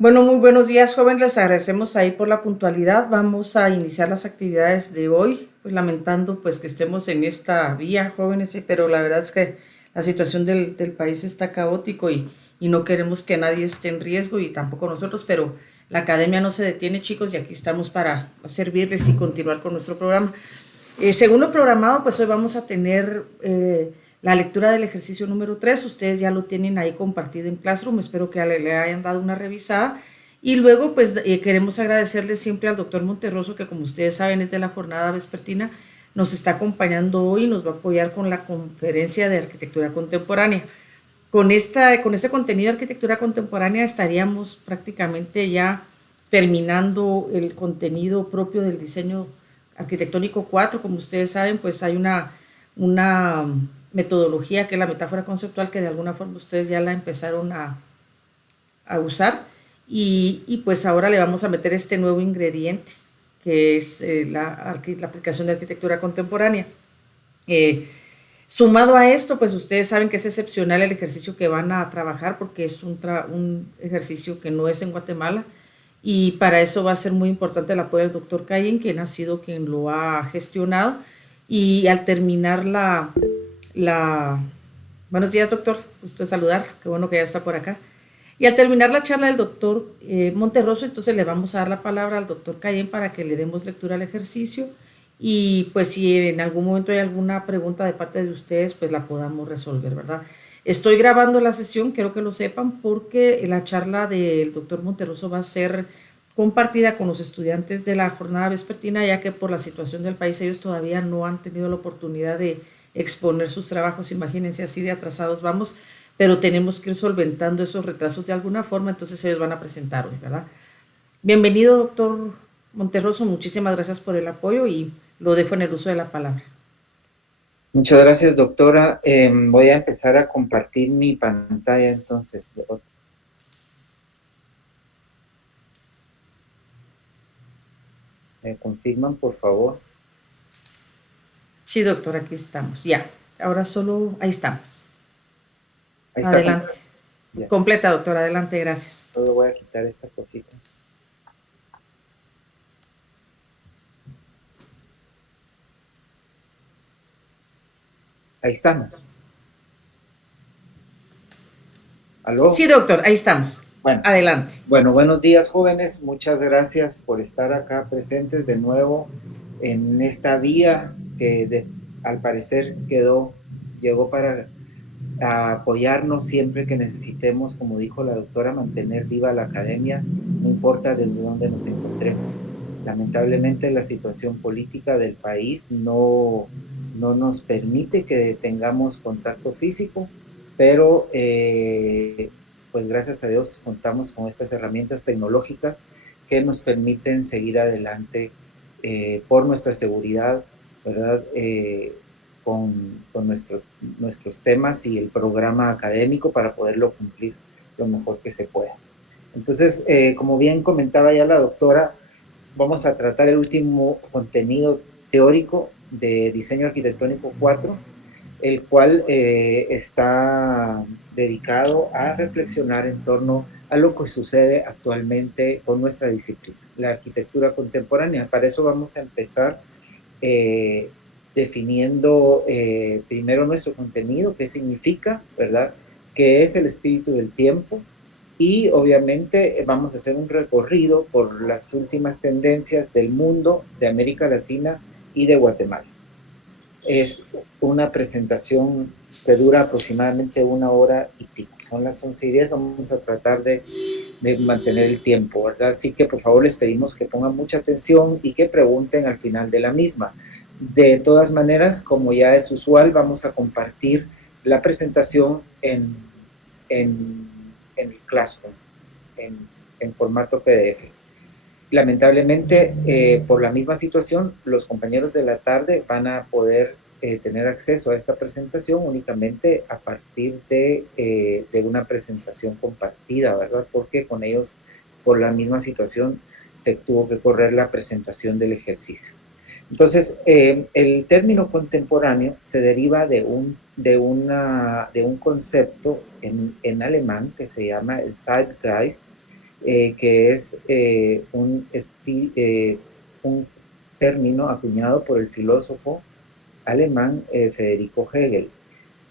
Bueno, muy buenos días, jóvenes. Les agradecemos ahí por la puntualidad. Vamos a iniciar las actividades de hoy, pues lamentando pues que estemos en esta vía, jóvenes, pero la verdad es que la situación del país está caótico y no queremos que nadie esté en riesgo y tampoco nosotros, pero la academia no se detiene, chicos, y aquí estamos para servirles y continuar con nuestro programa. Según lo programado, pues hoy vamos a tener la lectura del ejercicio número 3. Ustedes ya lo tienen ahí compartido en Classroom. Espero que le hayan dado una revisada. Y luego, pues queremos agradecerle siempre al doctor Monterroso, que como ustedes saben es de la jornada vespertina, nos está acompañando hoy y nos va a apoyar con la conferencia de arquitectura contemporánea. Con este contenido de arquitectura contemporánea estaríamos prácticamente ya terminando el contenido propio del diseño arquitectónico 4. Como ustedes saben, pues hay una metodología que es la metáfora conceptual, que de alguna forma ustedes ya la empezaron a usar, y pues ahora le vamos a meter este nuevo ingrediente que es la aplicación de arquitectura contemporánea. Sumado a esto, pues ustedes saben que es excepcional el ejercicio que van a trabajar porque es un ejercicio que no es en Guatemala, y para eso va a ser muy importante el apoyo del doctor Cayen, quien ha sido quien lo ha gestionado. Y al terminar la... Buenos días, doctor. Gusto de saludar. Qué bueno que ya está por acá. Y al terminar la charla del doctor Monterroso, entonces le vamos a dar la palabra al doctor Cayen para que le demos lectura al ejercicio, y pues si en algún momento hay alguna pregunta de parte de ustedes, pues la podamos resolver, ¿verdad? Estoy grabando la sesión, quiero que lo sepan, porque la charla del doctor Monterroso va a ser compartida con los estudiantes de la jornada vespertina, ya que por la situación del país ellos todavía no han tenido la oportunidad de exponer sus trabajos. Imagínense, así de atrasados vamos, pero tenemos que ir solventando esos retrasos de alguna forma, entonces ellos van a presentar hoy, ¿verdad? Bienvenido, doctor Monterroso, muchísimas gracias por el apoyo y lo dejo en el uso de la palabra. Muchas gracias, doctora. Voy a empezar a compartir mi pantalla entonces. ¿Me confirman, por favor? Sí, doctor, aquí estamos. Ya, ahora solo, ahí estamos. Ahí está Adelante. completa. Ya. Completa, doctor, adelante, gracias. Solo voy a quitar esta cosita. Ahí estamos. ¿Aló? Sí, doctor, ahí estamos. Bueno, Adelante. buenos días, jóvenes. Muchas gracias por estar acá presentes de nuevo en esta vía que al parecer llegó para apoyarnos siempre que necesitemos, como dijo la doctora, mantener viva la academia, no importa desde dónde nos encontremos. Lamentablemente la situación política del país no nos permite que tengamos contacto físico, pero pues gracias a Dios contamos con estas herramientas tecnológicas que nos permiten seguir adelante por nuestra seguridad, ¿verdad? Con nuestros temas y el programa académico para poderlo cumplir lo mejor que se pueda. Entonces, como bien comentaba ya la doctora, vamos a tratar el último contenido teórico de diseño arquitectónico 4, el cual está dedicado a reflexionar en torno a lo que sucede actualmente con nuestra disciplina, la arquitectura contemporánea. Para eso vamos a empezar definiendo primero nuestro contenido, qué significa, ¿verdad? ¿Qué es el espíritu del tiempo? Y obviamente vamos a hacer un recorrido por las últimas tendencias del mundo, de América Latina y de Guatemala. Es una presentación que dura aproximadamente 1 hora y pico. Son las 11:10, vamos a tratar de mantener el tiempo, ¿verdad? Así que por favor les pedimos que pongan mucha atención y que pregunten al final de la misma. De todas maneras, como ya es usual, vamos a compartir la presentación en el Classroom, en formato PDF. Lamentablemente, por la misma situación, los compañeros de la tarde van a poder tener acceso a esta presentación únicamente a partir de una presentación compartida, ¿verdad? Porque con ellos, por la misma situación, se tuvo que correr la presentación del ejercicio. Entonces, el término contemporáneo se deriva de un concepto en alemán que se llama el Zeitgeist, que es un término acuñado por el filósofo alemán Federico Hegel,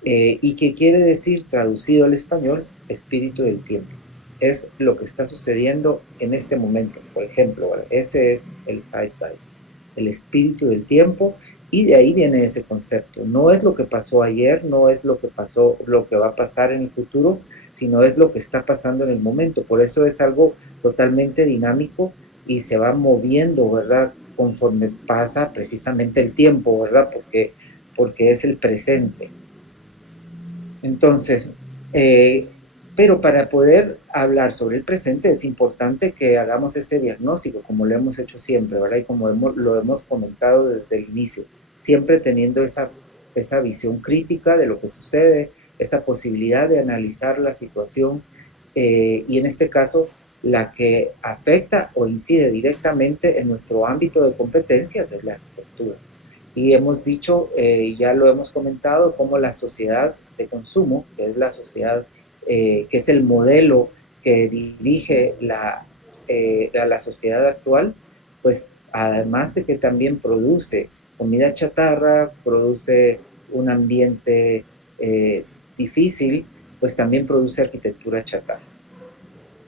y que quiere decir, traducido al español, espíritu del tiempo. Es lo que está sucediendo en este momento, por ejemplo, ¿verdad? Ese es el zeitgeist, el espíritu del tiempo, y de ahí viene ese concepto. No es lo que pasó ayer, no es lo que pasó, lo que va a pasar en el futuro, sino es lo que está pasando en el momento. Por eso es algo totalmente dinámico y se va moviendo, ¿verdad? Conforme pasa precisamente el tiempo, ¿verdad? Porque es el presente. Entonces, pero para poder hablar sobre el presente es importante que hagamos ese diagnóstico, como lo hemos hecho siempre, ¿verdad? Y como lo hemos comentado desde el inicio, siempre teniendo esa visión crítica de lo que sucede, esa posibilidad de analizar la situación, y en este caso, la que afecta o incide directamente en nuestro ámbito de competencia, que es la arquitectura. Y hemos dicho, ya lo hemos comentado, cómo la sociedad de consumo, que es la sociedad, que es el modelo que dirige a la sociedad actual, pues además de que también produce comida chatarra, produce un ambiente difícil, pues también produce arquitectura chatarra,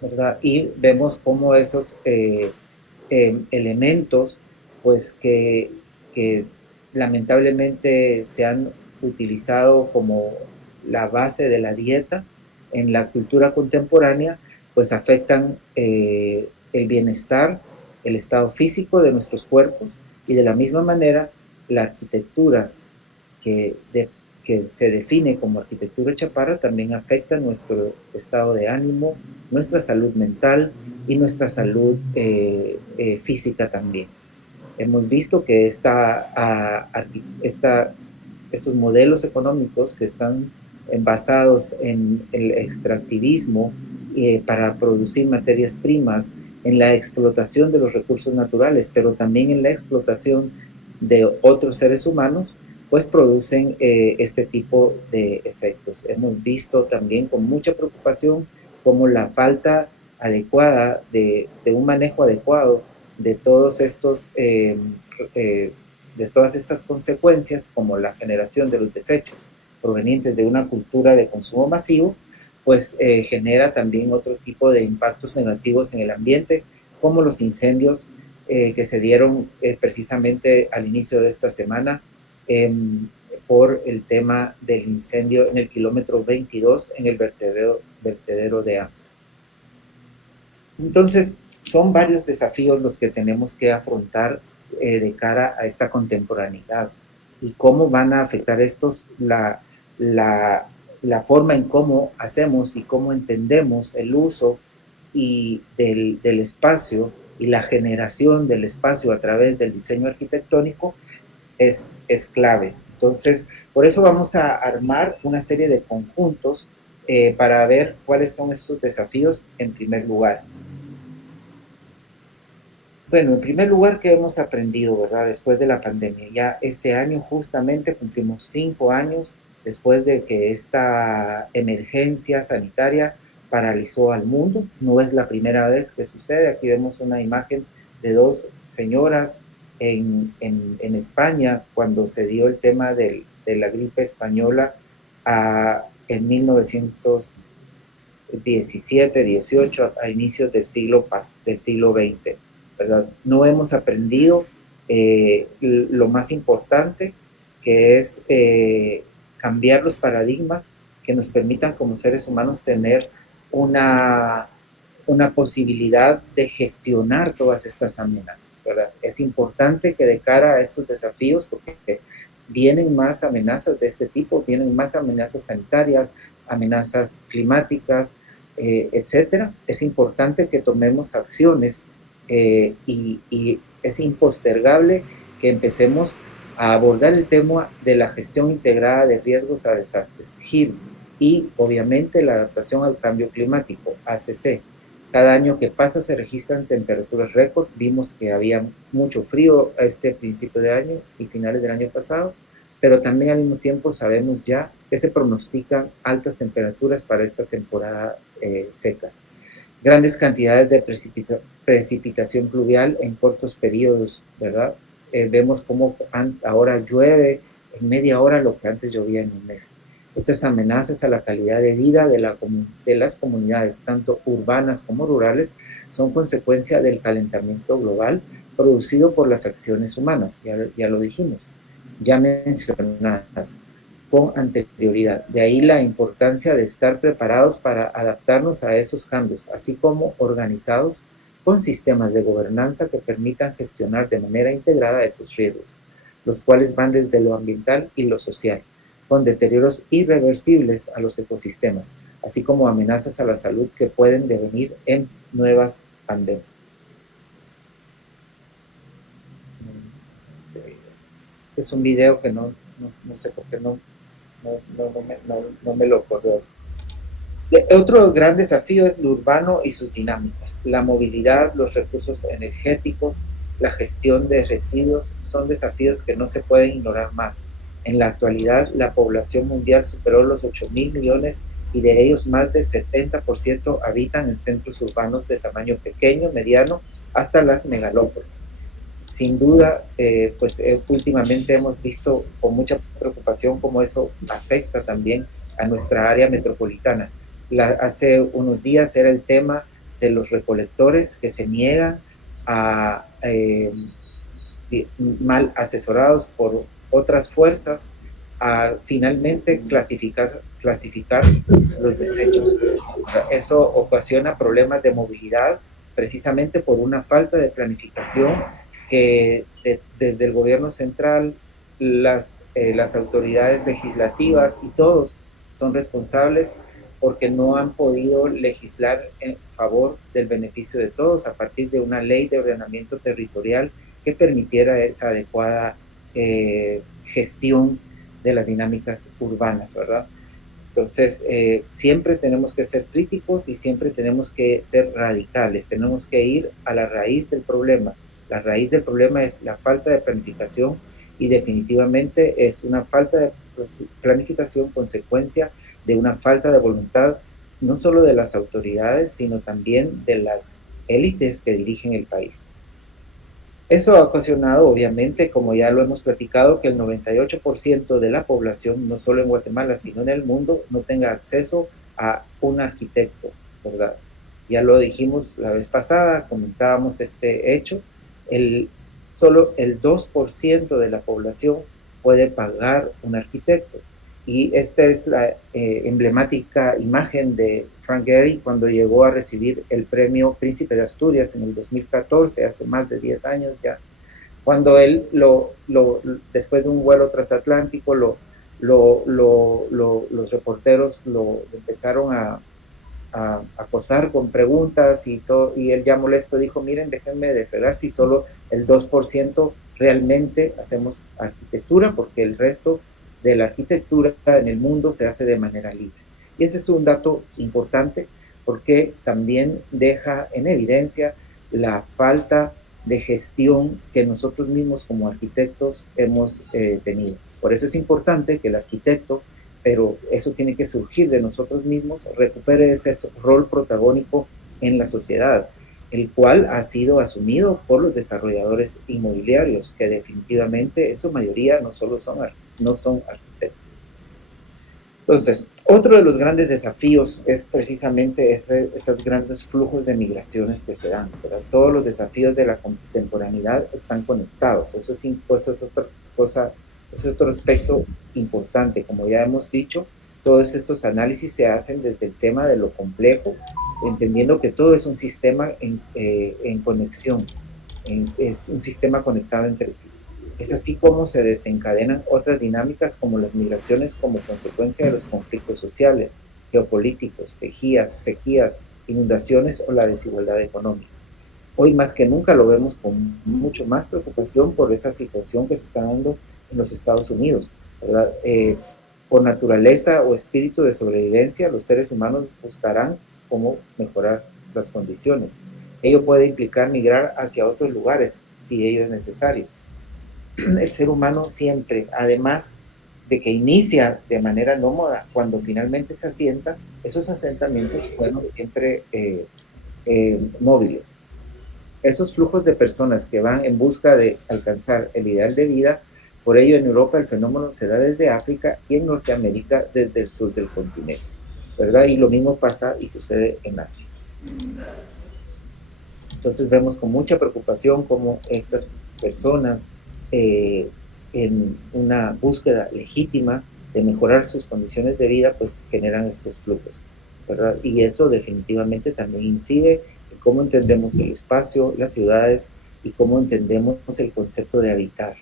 ¿verdad? Y vemos cómo esos elementos, pues que lamentablemente se han utilizado como la base de la dieta en la cultura contemporánea, pues afectan el bienestar, el estado físico de nuestros cuerpos, y de la misma manera la arquitectura que, que se define como arquitectura chaparra también afecta nuestro estado de ánimo, nuestra salud mental y nuestra salud física también. Hemos visto que estos modelos económicos que están basados en el extractivismo para producir materias primas, en la explotación de los recursos naturales, pero también en la explotación de otros seres humanos, pues producen este tipo de efectos. Hemos visto también con mucha preocupación cómo la falta adecuada de un manejo adecuado de todos estos de todas estas consecuencias, como la generación de los desechos provenientes de una cultura de consumo masivo, pues genera también otro tipo de impactos negativos en el ambiente, como los incendios que se dieron precisamente al inicio de esta semana, eh, por el tema del incendio en el kilómetro 22 en el vertedero de AMSA. Entonces, son varios desafíos los que tenemos que afrontar de cara a esta contemporaneidad, y cómo van a afectar estos la forma en cómo hacemos y cómo entendemos el uso del espacio y la generación del espacio a través del diseño arquitectónico es clave. Entonces, por eso vamos a armar una serie de conjuntos para ver cuáles son estos desafíos en primer lugar. Bueno, en primer lugar, ¿qué hemos aprendido, verdad? Después de la pandemia. Ya este año justamente cumplimos 5 años después de que esta emergencia sanitaria paralizó al mundo. No es la primera vez que sucede. Aquí vemos una imagen de dos señoras en España cuando se dio el tema de la gripe española en 1917, 18, a inicios del siglo XX. ¿Verdad? No hemos aprendido lo más importante, que es cambiar los paradigmas que nos permitan como seres humanos tener una, una posibilidad de gestionar todas estas amenazas, ¿verdad? Es importante que de cara a estos desafíos, porque vienen más amenazas de este tipo, vienen más amenazas sanitarias, amenazas climáticas, etcétera, es importante que tomemos acciones y es impostergable que empecemos a abordar el tema de la gestión integrada de riesgos a desastres, GIR, y obviamente la adaptación al cambio climático, ACC. Cada año que pasa se registran temperaturas récord. Vimos que había mucho frío a este principio de año y finales del año pasado, pero también al mismo tiempo sabemos ya que se pronostican altas temperaturas para esta temporada seca. grandes cantidades de precipitación pluvial en cortos periodos, ¿verdad? Vemos cómo ahora llueve en media hora lo que antes llovía en un mes. Estas amenazas a la calidad de vida de las comunidades, tanto urbanas como rurales, son consecuencia del calentamiento global producido por las acciones humanas, ya lo dijimos, ya mencionadas con anterioridad. De ahí la importancia de estar preparados para adaptarnos a esos cambios, así como organizados con sistemas de gobernanza que permitan gestionar de manera integrada esos riesgos, los cuales van desde lo ambiental y lo social, con deterioros irreversibles a los ecosistemas, así como amenazas a la salud que pueden devenir en nuevas pandemias. Este es un video que no sé por qué no me lo corrió. Otro gran desafío es lo urbano y sus dinámicas. La movilidad, los recursos energéticos, la gestión de residuos son desafíos que no se pueden ignorar más. En la actualidad, la población mundial superó los 8.000 millones y de ellos más del 70% habitan en centros urbanos de tamaño pequeño, mediano, hasta las megalópolis. Sin duda, últimamente hemos visto con mucha preocupación cómo eso afecta también a nuestra área metropolitana. Hace unos días era el tema de los recolectores que se niegan a, mal asesorados por otras fuerzas, a finalmente clasificar los desechos. Eso ocasiona problemas de movilidad precisamente por una falta de planificación que desde el gobierno central, las autoridades legislativas y todos son responsables porque no han podido legislar en favor del beneficio de todos a partir de una ley de ordenamiento territorial que permitiera esa adecuada gestión de las dinámicas urbanas, ¿verdad? Entonces, siempre tenemos que ser críticos y siempre tenemos que ser radicales, tenemos que ir a la raíz del problema. La raíz del problema es la falta de planificación y definitivamente es una falta de planificación consecuencia de una falta de voluntad, no solo de las autoridades, sino también de las élites que dirigen el país. Eso ha ocasionado, obviamente, como ya lo hemos platicado, que el 98% de la población, no solo en Guatemala, sino en el mundo, no tenga acceso a un arquitecto, ¿verdad? Ya lo dijimos la vez pasada, comentábamos este hecho, solo el 2% de la población puede pagar un arquitecto. Y esta es la emblemática imagen de Frank Gehry cuando llegó a recibir el premio Príncipe de Asturias en el 2014, hace más de 10 años ya, cuando él, después de un vuelo transatlántico, los reporteros lo empezaron a acosar con preguntas y todo, y él ya molesto dijo, miren, déjenme de fregar si solo el 2% realmente hacemos arquitectura, porque el resto de la arquitectura en el mundo se hace de manera libre. Y ese es un dato importante porque también deja en evidencia la falta de gestión que nosotros mismos como arquitectos hemos tenido. Por eso es importante que el arquitecto, pero eso tiene que surgir de nosotros mismos, recupere ese rol protagónico en la sociedad, el cual ha sido asumido por los desarrolladores inmobiliarios, que definitivamente en su mayoría no son arquitectos. Entonces, otro de los grandes desafíos es precisamente esos grandes flujos de migraciones que se dan, ¿verdad? Todos los desafíos de la contemporaneidad están conectados, eso es otra cosa, es otro aspecto importante. Como ya hemos dicho, todos estos análisis se hacen desde el tema de lo complejo, entendiendo que todo es un sistema en conexión, es un sistema conectado entre sí. Es así como se desencadenan otras dinámicas como las migraciones como consecuencia de los conflictos sociales, geopolíticos, sequías, inundaciones o la desigualdad económica. Hoy más que nunca lo vemos con mucho más preocupación por esa situación que se está dando en los Estados Unidos, ¿verdad? Por naturaleza o espíritu de sobrevivencia, los seres humanos buscarán cómo mejorar las condiciones. Ello puede implicar migrar hacia otros lugares si ello es necesario. El ser humano siempre, además de que inicia de manera nómada, cuando finalmente se asienta, esos asentamientos fueron siempre móviles. Esos flujos de personas que van en busca de alcanzar el ideal de vida, por ello en Europa el fenómeno se da desde África y en Norteamérica desde el sur del continente, ¿verdad? Y lo mismo pasa y sucede en Asia. Entonces vemos con mucha preocupación cómo estas personas, en una búsqueda legítima de mejorar sus condiciones de vida, pues generan estos flujos, ¿verdad? Y eso definitivamente también incide en cómo entendemos el espacio, las ciudades y cómo entendemos el concepto de habitar.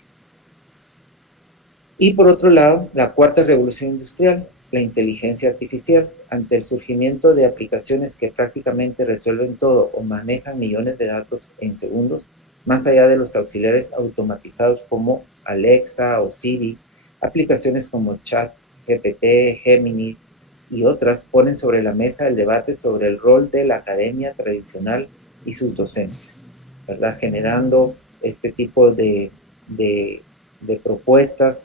Y por otro lado, la cuarta revolución industrial, la inteligencia artificial, ante el surgimiento de aplicaciones que prácticamente resuelven todo o manejan millones de datos en segundos, más allá de los auxiliares automatizados como Alexa o Siri, aplicaciones como Chat, GPT, Gemini y otras ponen sobre la mesa el debate sobre el rol de la academia tradicional y sus docentes, ¿verdad? Generando este tipo de propuestas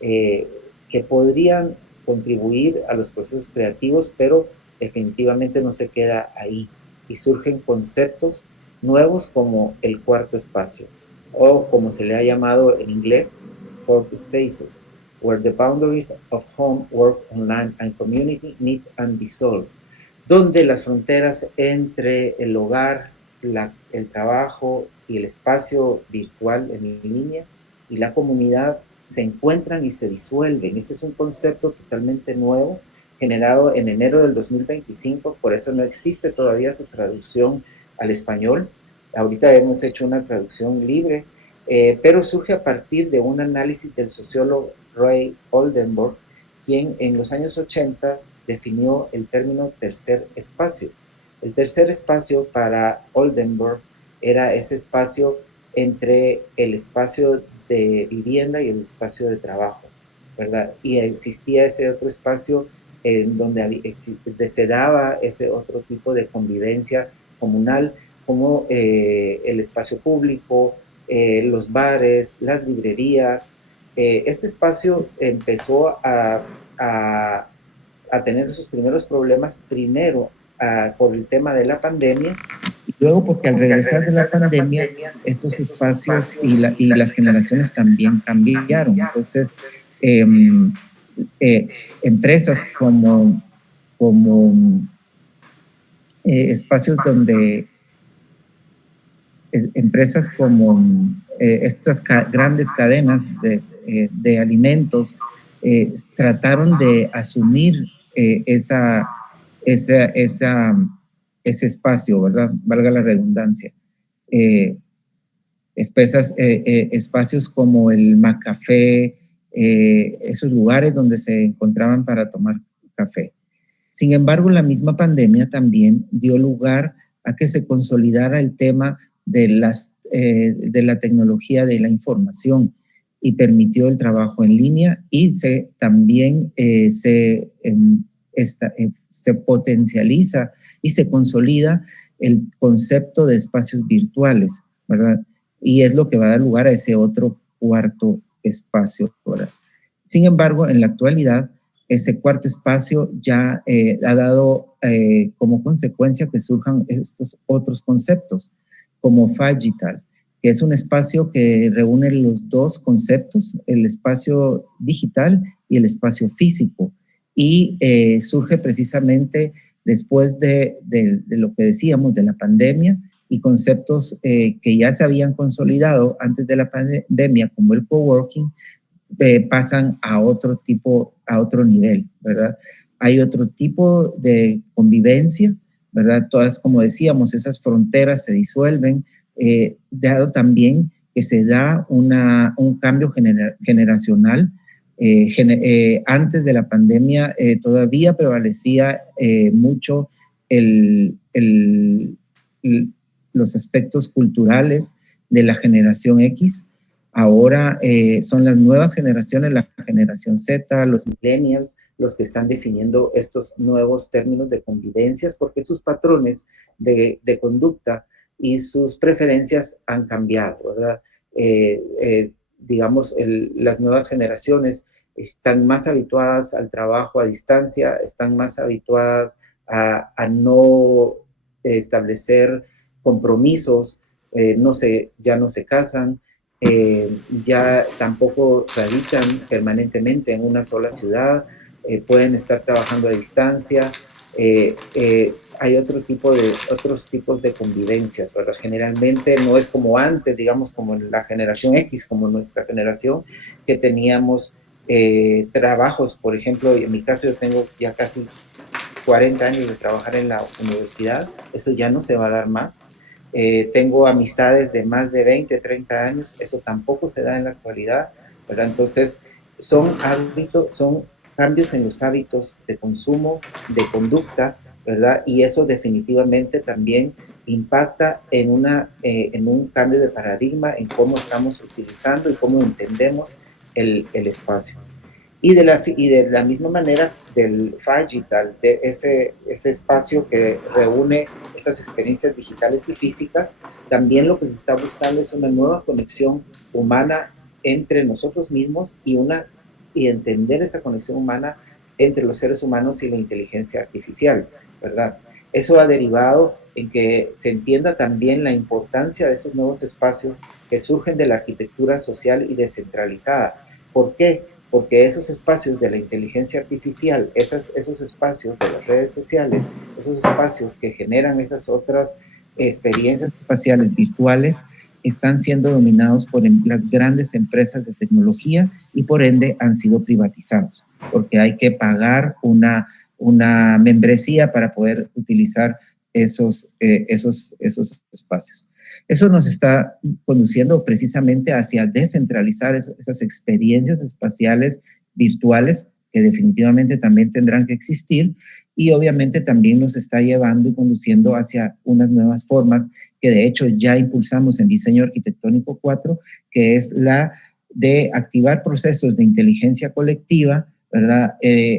eh, que podrían contribuir a los procesos creativos, pero definitivamente no se queda ahí y surgen conceptos nuevos como el cuarto espacio o como se le ha llamado en inglés, fourth spaces, where the boundaries of home, work, online and community meet and dissolve, donde las fronteras entre el hogar, el trabajo y el espacio virtual en línea y la comunidad se encuentran y se disuelven. Ese es un concepto totalmente nuevo, generado en enero del 2025, por eso no existe todavía su traducción al español. Ahorita hemos hecho una traducción libre, pero surge a partir de un análisis del sociólogo Ray Oldenburg, quien en los años 80 definió el término tercer espacio. El tercer espacio para Oldenburg era ese espacio entre el espacio de vivienda y el espacio de trabajo, ¿verdad? Y existía ese otro espacio en donde se daba ese otro tipo de convivencia comunal, como el espacio público, los bares, las librerías. Este espacio empezó a tener sus primeros problemas, primero por el tema de la pandemia, y luego porque al regresar de la pandemia, estos espacios y las generaciones también cambiaron. Entonces, eh, empresas como espacios donde empresas como estas grandes cadenas de alimentos trataron de asumir esa, esa, ese espacio, ¿verdad? Valga la redundancia. Eh, espacios como el Macafé, esos lugares donde se encontraban para tomar café. Sin embargo, la misma pandemia también dio lugar a que se consolidara el tema de la tecnología de la información y permitió el trabajo en línea y también se potencializa y se consolida el concepto de espacios virtuales, ¿verdad? Y es lo que va a dar lugar a ese otro cuarto espacio, ¿verdad? Sin embargo, en la actualidad, ese cuarto espacio ya ha dado como consecuencia que surjan estos otros conceptos, como Fagital, que es un espacio que reúne los dos conceptos, el espacio digital y el espacio físico, y surge precisamente después de lo que decíamos de la pandemia y conceptos que ya se habían consolidado antes de la pandemia, como el coworking, pasan a otro tipo, a otro nivel, ¿verdad? Hay otro tipo de convivencia, ¿verdad? Todas, como decíamos, esas fronteras se disuelven, dado también que se da un cambio generacional. Antes de la pandemia todavía prevalecía mucho el, el, los aspectos culturales de la generación X. Ahora son las nuevas generaciones, la generación Z, los millennials, los que están definiendo estos nuevos términos de convivencias porque sus patrones de conducta y sus preferencias han cambiado, ¿verdad? Digamos, las nuevas generaciones están más habituadas al trabajo a distancia, están más habituadas a no establecer compromisos, ya no se casan, ya tampoco radican permanentemente en una sola ciudad, pueden estar trabajando a distancia, hay otros tipos de convivencias, ¿verdad? Generalmente no es como antes, digamos, como en la generación X, como nuestra generación, que teníamos trabajos, por ejemplo, en mi caso yo tengo ya casi 40 años de trabajar en la universidad, eso ya no se va a dar más. Tengo amistades de más de 20, 30 años, eso tampoco se da en la actualidad, ¿verdad? Entonces, son cambios en los hábitos de consumo, de conducta, ¿verdad? Y eso definitivamente también impacta en un cambio de paradigma en cómo estamos utilizando y cómo entendemos el espacio. Y de la misma manera del Fagital, de ese espacio que reúne esas experiencias digitales y físicas, también lo que se está buscando es una nueva conexión humana entre nosotros mismos y entender esa conexión humana entre los seres humanos y la inteligencia artificial, ¿verdad? Eso ha derivado en que se entienda también la importancia de esos nuevos espacios que surgen de la arquitectura social y descentralizada. ¿Por qué? Porque esos espacios de la inteligencia artificial, esos espacios de las redes sociales, esos espacios que generan esas otras experiencias espaciales virtuales, están siendo dominados por las grandes empresas de tecnología y por ende han sido privatizados, porque hay que pagar una membresía para poder utilizar esos espacios. Eso nos está conduciendo precisamente hacia descentralizar esas experiencias espaciales virtuales que definitivamente también tendrán que existir y obviamente también nos está llevando y conduciendo hacia unas nuevas formas que de hecho ya impulsamos en Diseño Arquitectónico 4, que es la de activar procesos de inteligencia colectiva, ¿verdad?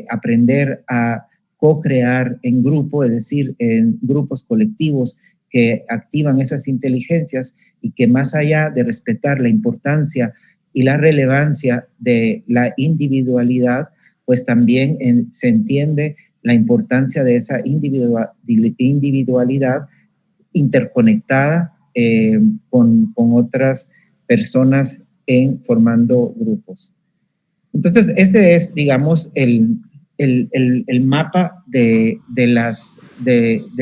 Aprender a co-crear en grupo, es decir, en grupos colectivos que activan esas inteligencias y que más allá de respetar la importancia y la relevancia de la individualidad, pues también se entiende la importancia de esa individualidad interconectada con otras personas formando grupos. Entonces, ese es, digamos, el mapa de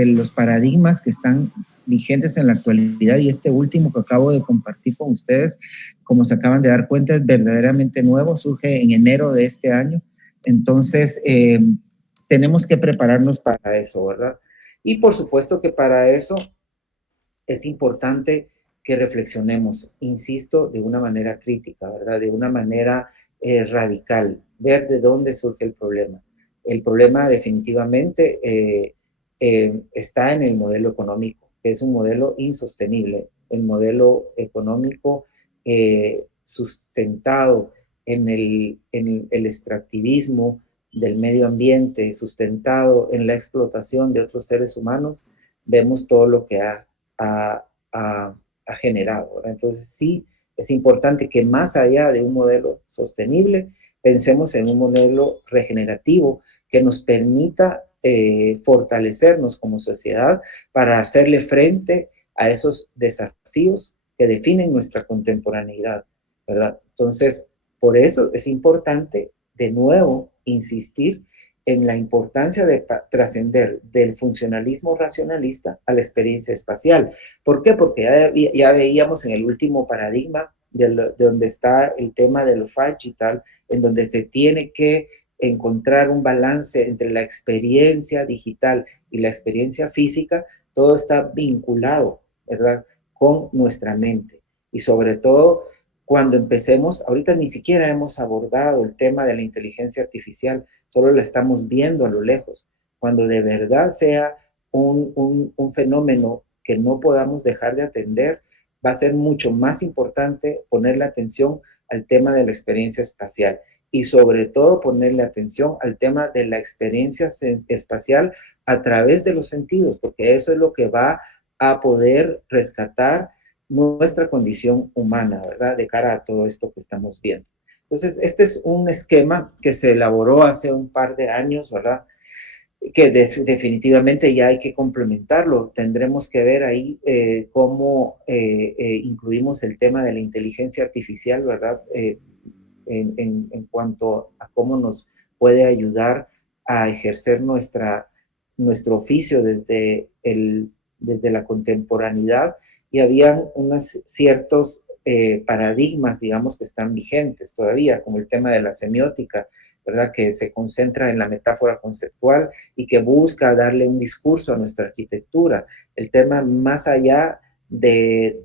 los paradigmas que están vigentes en la actualidad y este último que acabo de compartir con ustedes, como se acaban de dar cuenta, es verdaderamente nuevo, surge en enero de este año. Entonces, tenemos que prepararnos para eso, ¿verdad? Y por supuesto que para eso es importante que reflexionemos, insisto, de una manera crítica, ¿verdad? De una manera radical, ver de dónde surge el problema. El problema definitivamente está en el modelo económico, que es un modelo insostenible, el modelo económico sustentado en el extractivismo del medio ambiente, sustentado en la explotación de otros seres humanos, vemos todo lo que ha, ha generado, ¿verdad? Entonces sí es importante que más allá de un modelo sostenible, pensemos en un modelo regenerativo que nos permita fortalecernos como sociedad para hacerle frente a esos desafíos que definen nuestra contemporaneidad, ¿verdad? Entonces, por eso es importante de nuevo insistir en la importancia de trascender del funcionalismo racionalista a la experiencia espacial. ¿Por qué? Porque ya veíamos en el último paradigma de donde está el tema de lo digital, en donde se tiene que encontrar un balance entre la experiencia digital y la experiencia física, todo está vinculado, ¿verdad?, con nuestra mente. Y sobre todo, cuando empecemos, ahorita ni siquiera hemos abordado el tema de la inteligencia artificial, solo la estamos viendo a lo lejos. Cuando de verdad sea un fenómeno que no podamos dejar de atender, va a ser mucho más importante ponerle atención al tema de la experiencia espacial y sobre todo ponerle atención al tema de la experiencia espacial a través de los sentidos, porque eso es lo que va a poder rescatar nuestra condición humana, ¿verdad? De cara a todo esto que estamos viendo. Entonces, este es un esquema que se elaboró hace un par de años, ¿verdad? que definitivamente ya hay que complementarlo. Tendremos que ver ahí cómo incluimos el tema de la inteligencia artificial, ¿verdad? En cuanto a cómo nos puede ayudar a ejercer nuestro oficio desde la contemporaneidad, y habían unos ciertos paradigmas, digamos, que están vigentes todavía, como el tema de la semiótica, ¿verdad? Que se concentra en la metáfora conceptual y que busca darle un discurso a nuestra arquitectura. El tema más allá de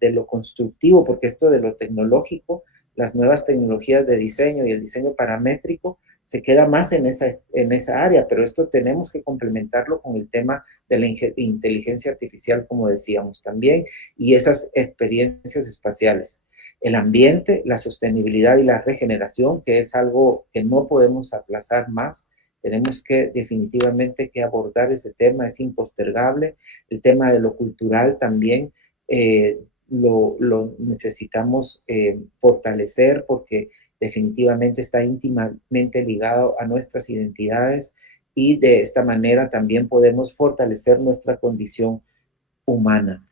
lo constructivo, porque esto de lo tecnológico, las nuevas tecnologías de diseño y el diseño paramétrico se queda más en esa área, pero esto tenemos que complementarlo con el tema de la inteligencia artificial, como decíamos también, y esas experiencias espaciales. El ambiente, la sostenibilidad y la regeneración, que es algo que no podemos aplazar más. Tenemos que definitivamente que abordar ese tema, es impostergable. El tema de lo cultural también lo necesitamos fortalecer, porque definitivamente está íntimamente ligado a nuestras identidades, y de esta manera también podemos fortalecer nuestra condición humana.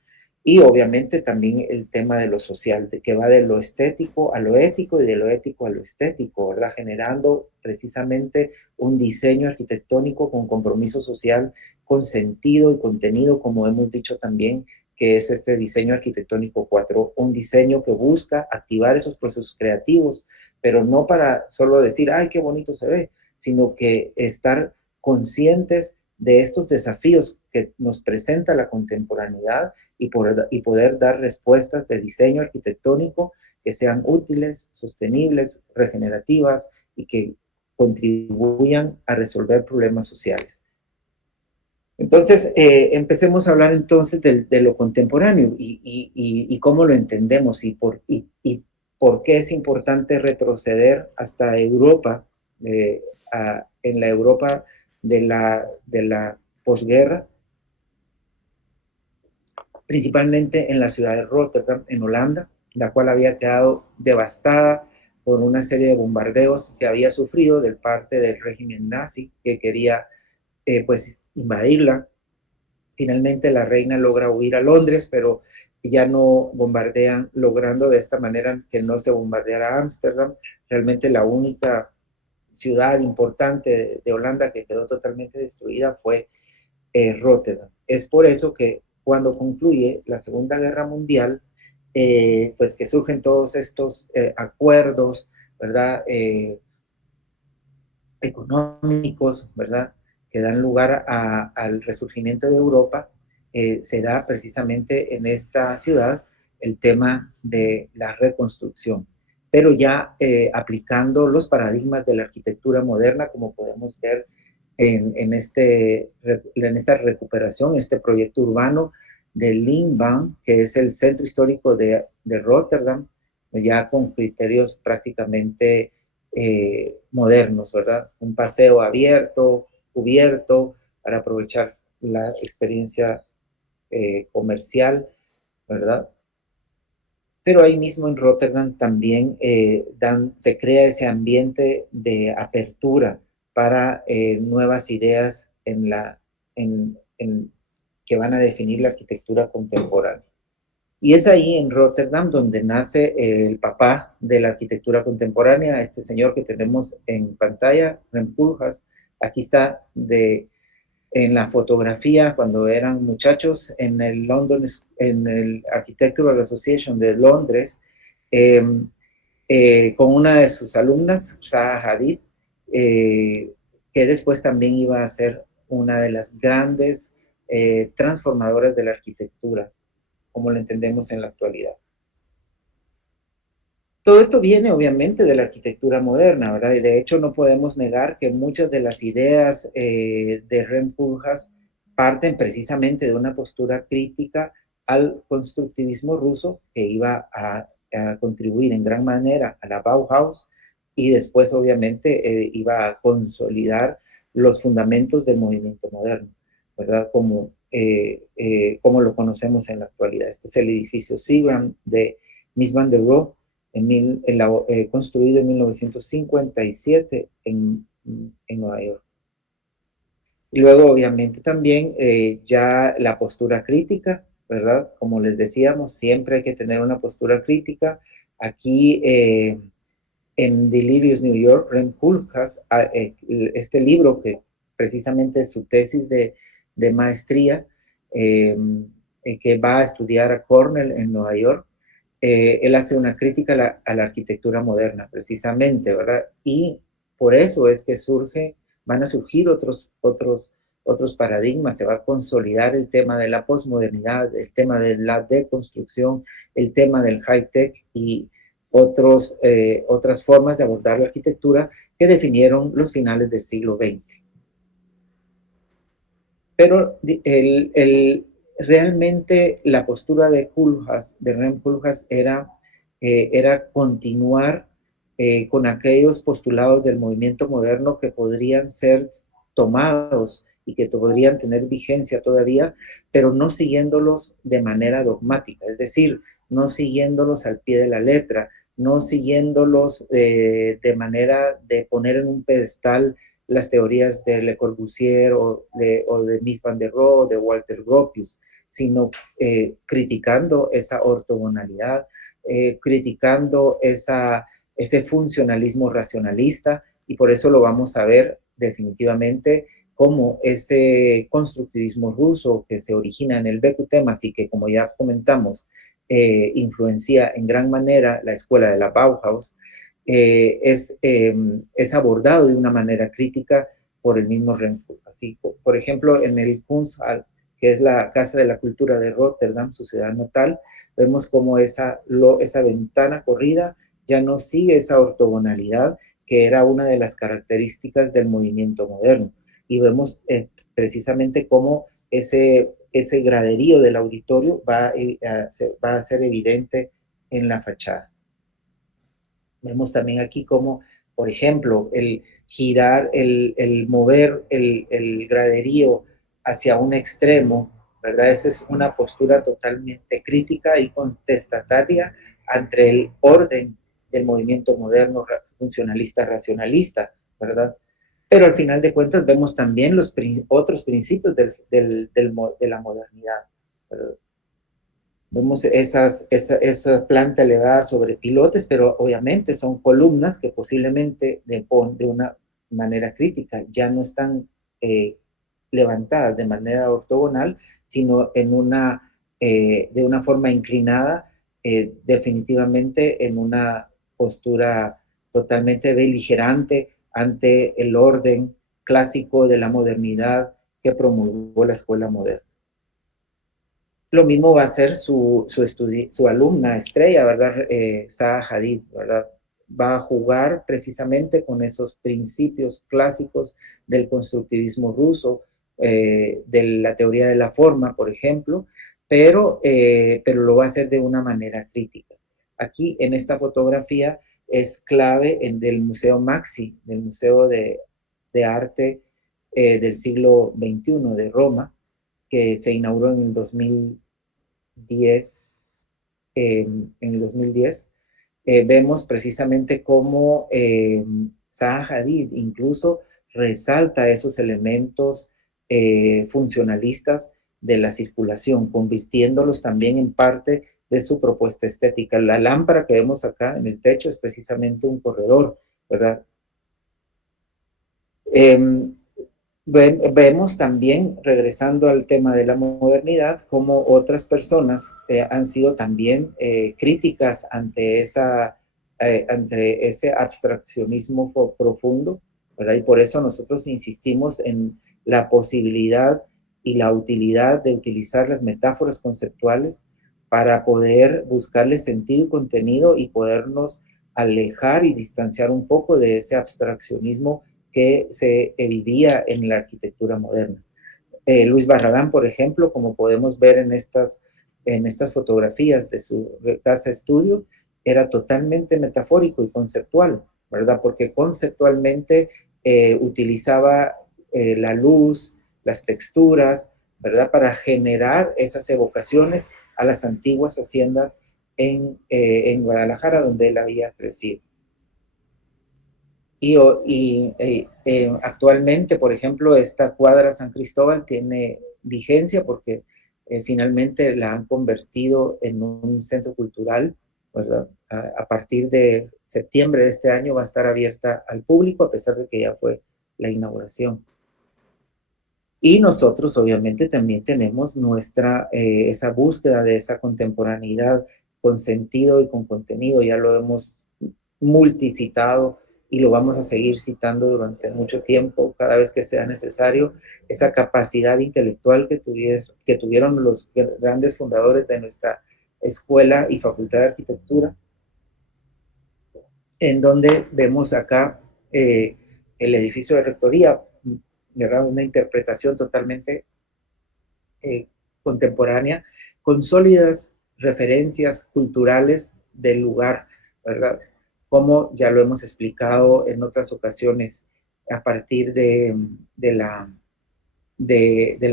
Y obviamente también el tema de lo social, que va de lo estético a lo ético y de lo ético a lo estético, ¿verdad? Generando precisamente un diseño arquitectónico con compromiso social, con sentido y contenido, como hemos dicho también, que es este diseño arquitectónico 4, un diseño que busca activar esos procesos creativos, pero no para solo decir, ay, qué bonito se ve, sino que estar conscientes de estos desafíos que nos presenta la contemporaneidad, y poder dar respuestas de diseño arquitectónico que sean útiles, sostenibles, regenerativas y que contribuyan a resolver problemas sociales. Entonces, empecemos a hablar entonces de lo contemporáneo y cómo lo entendemos, y por qué es importante retroceder hasta Europa, en la Europa de la posguerra, principalmente en la ciudad de Rotterdam, en Holanda, la cual había quedado devastada por una serie de bombardeos que había sufrido de parte del régimen nazi, que quería pues invadirla. Finalmente la reina logra huir a Londres, pero ya no bombardean, logrando de esta manera que no se bombardeara Ámsterdam, realmente la única ciudad importante de Holanda que quedó totalmente destruida fue Rotterdam. Es por eso que cuando concluye la Segunda Guerra Mundial, pues que surgen todos estos acuerdos, ¿verdad? Económicos, ¿verdad? Que dan lugar al resurgimiento de Europa. Se da precisamente en esta ciudad el tema de la reconstrucción, pero ya aplicando los paradigmas de la arquitectura moderna, como podemos ver en esta recuperación, este proyecto urbano de Limban, que es el centro histórico de Rotterdam, ya con criterios prácticamente modernos, ¿verdad? Un paseo abierto, cubierto, para aprovechar la experiencia comercial, ¿verdad? Pero ahí mismo en Rotterdam también se crea ese ambiente de apertura para nuevas ideas que van a definir la arquitectura contemporánea. Y es ahí en Rotterdam donde nace el papá de la arquitectura contemporánea, este señor que tenemos en pantalla, Rem Koolhaas. Aquí está en la fotografía cuando eran muchachos en el Architectural Association de Londres, eh, con una de sus alumnas, Zaha Hadid, que después también iba a ser una de las grandes transformadoras de la arquitectura, como lo entendemos en la actualidad. Todo esto viene obviamente de la arquitectura moderna, ¿verdad? Y de hecho no podemos negar que muchas de las ideas de Rem Koolhaas parten precisamente de una postura crítica al constructivismo ruso, que iba a contribuir en gran manera a la Bauhaus, y después obviamente iba a consolidar los fundamentos del movimiento moderno, ¿verdad? Como lo conocemos en la actualidad. Este es el edificio Seagram de Mies van der Rohe, construido en 1957 en Nueva York. Y luego, obviamente, también ya la postura crítica, ¿verdad? Como les decíamos, siempre hay que tener una postura crítica. Aquí en Delirious New York, Rem Koolhaas, este libro que precisamente es su tesis de maestría, eh, que va a estudiar a Cornell en Nueva York, él hace una crítica a la arquitectura moderna, precisamente, ¿verdad? Y por eso es que van a surgir otros paradigmas, se va a consolidar el tema de la posmodernidad, el tema de la deconstrucción, el tema del high-tech y otras formas de abordar la arquitectura que definieron los finales del siglo XX. Pero realmente la postura de Rem Koolhaas, era continuar con aquellos postulados del movimiento moderno que podrían ser tomados y que podrían tener vigencia todavía, pero no siguiéndolos de manera dogmática, es decir, no siguiéndolos al pie de la letra, no siguiéndolos de manera de poner en un pedestal las teorías de Le Corbusier o de Mies van der Rohe, de Walter Gropius, sino criticando esa ortogonalidad, criticando ese funcionalismo racionalista, y por eso lo vamos a ver definitivamente como este constructivismo ruso que se origina en el BQT+, y que, como ya comentamos, influencia en gran manera la escuela de la Bauhaus, es abordado de una manera crítica por el mismo Renfrew. Así, por ejemplo, en el Kunsthal, que es la Casa de la Cultura de Rotterdam, su ciudad natal, vemos como esa ventana corrida ya no sigue esa ortogonalidad que era una de las características del movimiento moderno. Y vemos precisamente cómo ese graderío del auditorio va a ser evidente en la fachada. Vemos también aquí cómo, por ejemplo, el girar, el mover el graderío hacia un extremo, ¿verdad? Esa es una postura totalmente crítica y contestataria ante el orden del movimiento moderno funcionalista racionalista, ¿verdad? Pero al final de cuentas vemos también los otros principios de la modernidad, ¿verdad? Vemos esa planta elevada sobre pilotes, pero obviamente son columnas que posiblemente de una manera crítica ya no están levantadas de manera ortogonal, sino de una forma inclinada, definitivamente en una postura totalmente beligerante ante el orden clásico de la modernidad que promulgó la escuela moderna. Lo mismo va a ser su alumna estrella, ¿verdad? Zaha Hadid, ¿verdad? Va a jugar precisamente con esos principios clásicos del constructivismo ruso, de la teoría de la forma, por ejemplo, pero lo va a hacer de una manera crítica. Aquí en esta fotografía es clave del Museo Maxi, del Museo de Arte del siglo XXI de Roma, que se inauguró en el 2010, en el 2010, vemos precisamente cómo Zaha Hadid incluso resalta esos elementos funcionalistas de la circulación, convirtiéndolos también en parte de su propuesta estética. La lámpara que vemos acá en el techo es precisamente un corredor, ¿verdad? Vemos también, regresando al tema de la modernidad, cómo otras personas han sido también críticas ante ese abstraccionismo profundo, ¿verdad? Y por eso nosotros insistimos en la posibilidad y la utilidad de utilizar las metáforas conceptuales para poder buscarle sentido y contenido y podernos alejar y distanciar un poco de ese abstraccionismo que se vivía en la arquitectura moderna. Luis Barragán, por ejemplo, como podemos ver en estas fotografías de su casa estudio, era totalmente metafórico y conceptual, ¿verdad? Porque conceptualmente utilizaba la luz, las texturas, ¿verdad? Para generar esas evocaciones a las antiguas haciendas en Guadalajara, donde él había crecido. Actualmente, por ejemplo, esta cuadra San Cristóbal tiene vigencia porque finalmente la han convertido en un centro cultural, ¿verdad? A partir de septiembre de este año va a estar abierta al público, a pesar de que ya fue la inauguración. Y nosotros obviamente también tenemos esa búsqueda de esa contemporaneidad con sentido y con contenido. Ya lo hemos multicitado y lo vamos a seguir citando durante mucho tiempo, cada vez que sea necesario. Esa capacidad intelectual que tuvieron los grandes fundadores de nuestra escuela y facultad de arquitectura, en donde vemos acá el edificio de rectoría, ¿verdad? Una interpretación totalmente contemporánea, con sólidas referencias culturales del lugar, ¿verdad? Como ya lo hemos explicado en otras ocasiones, a partir de la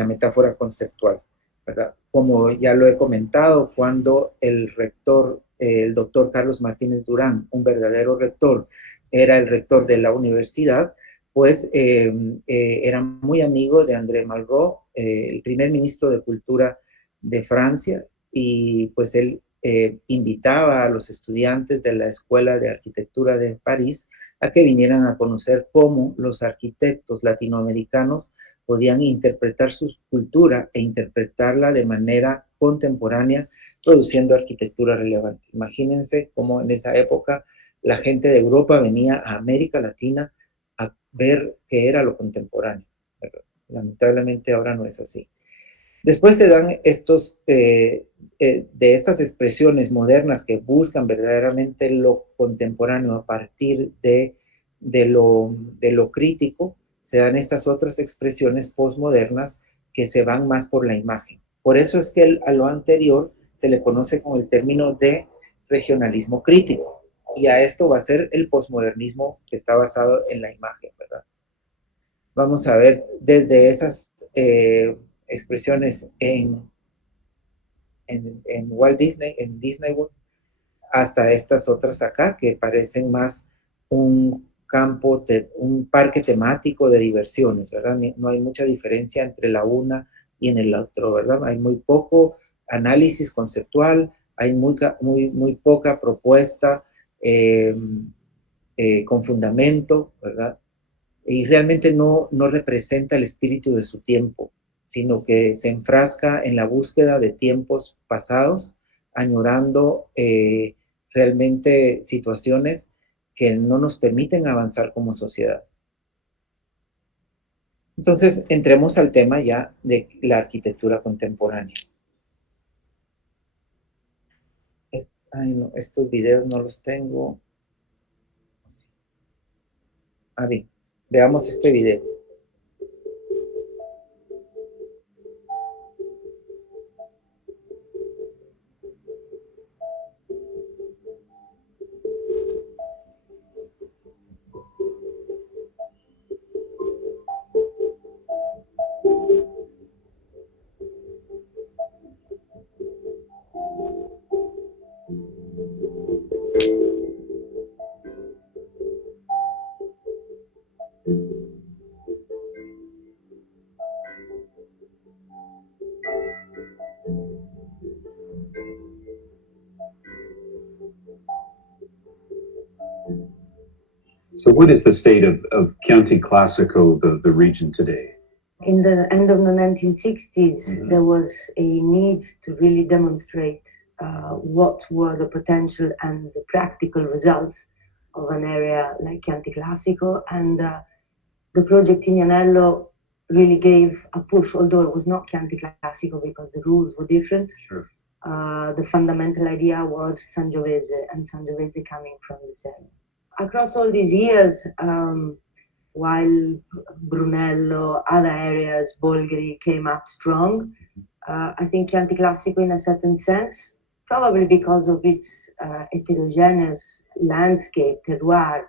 metáfora conceptual, ¿verdad? Como ya lo he comentado, cuando el rector, el doctor Carlos Martínez Durán, un verdadero rector, era el rector de la universidad, pues era muy amigo de André Malraux, el primer ministro de Cultura de Francia, y pues él invitaba a los estudiantes de la Escuela de Arquitectura de París a que vinieran a conocer cómo los arquitectos latinoamericanos podían interpretar su cultura e interpretarla de manera contemporánea, produciendo arquitectura relevante. Imagínense cómo en esa época la gente de Europa venía a América Latina a ver qué era lo contemporáneo. Pero lamentablemente ahora no es así. Después se dan de estas expresiones modernas que buscan verdaderamente lo contemporáneo a partir de lo crítico, se dan estas otras expresiones postmodernas que se van más por la imagen. Por eso es que a lo anterior se le conoce con el término de regionalismo crítico, y a esto va a ser el postmodernismo que está basado en la imagen, ¿verdad? Vamos a ver desde esas expresiones en Walt Disney, en Disney World, hasta estas otras acá que parecen más un un parque temático de diversiones, ¿verdad? No hay mucha diferencia entre la una y en el otro, ¿verdad? Hay muy poco análisis conceptual, hay muy poca propuesta con fundamento, ¿verdad? Y realmente no representa el espíritu de su tiempo, sino que se enfrasca en la búsqueda de tiempos pasados, añorando realmente situaciones que no nos permiten avanzar como sociedad. Entonces, entremos al tema ya de la arquitectura contemporánea. Ay, no, estos videos no los tengo. Bien, veamos este video. So what is the state of Chianti Classico, the region today? In the end of the 1960s, there was a need to really demonstrate what were the potential and the practical results of an area like Chianti Classico. And the project Tignanello really gave a push, although it was not Chianti Classico because the rules were different. Sure. The fundamental idea was Sangiovese, and Sangiovese coming from this area. Across all these years, while Brunello, other areas, Bolgheri came up strong, I think Chianti Classico, in a certain sense, probably because of its heterogeneous landscape, terroir,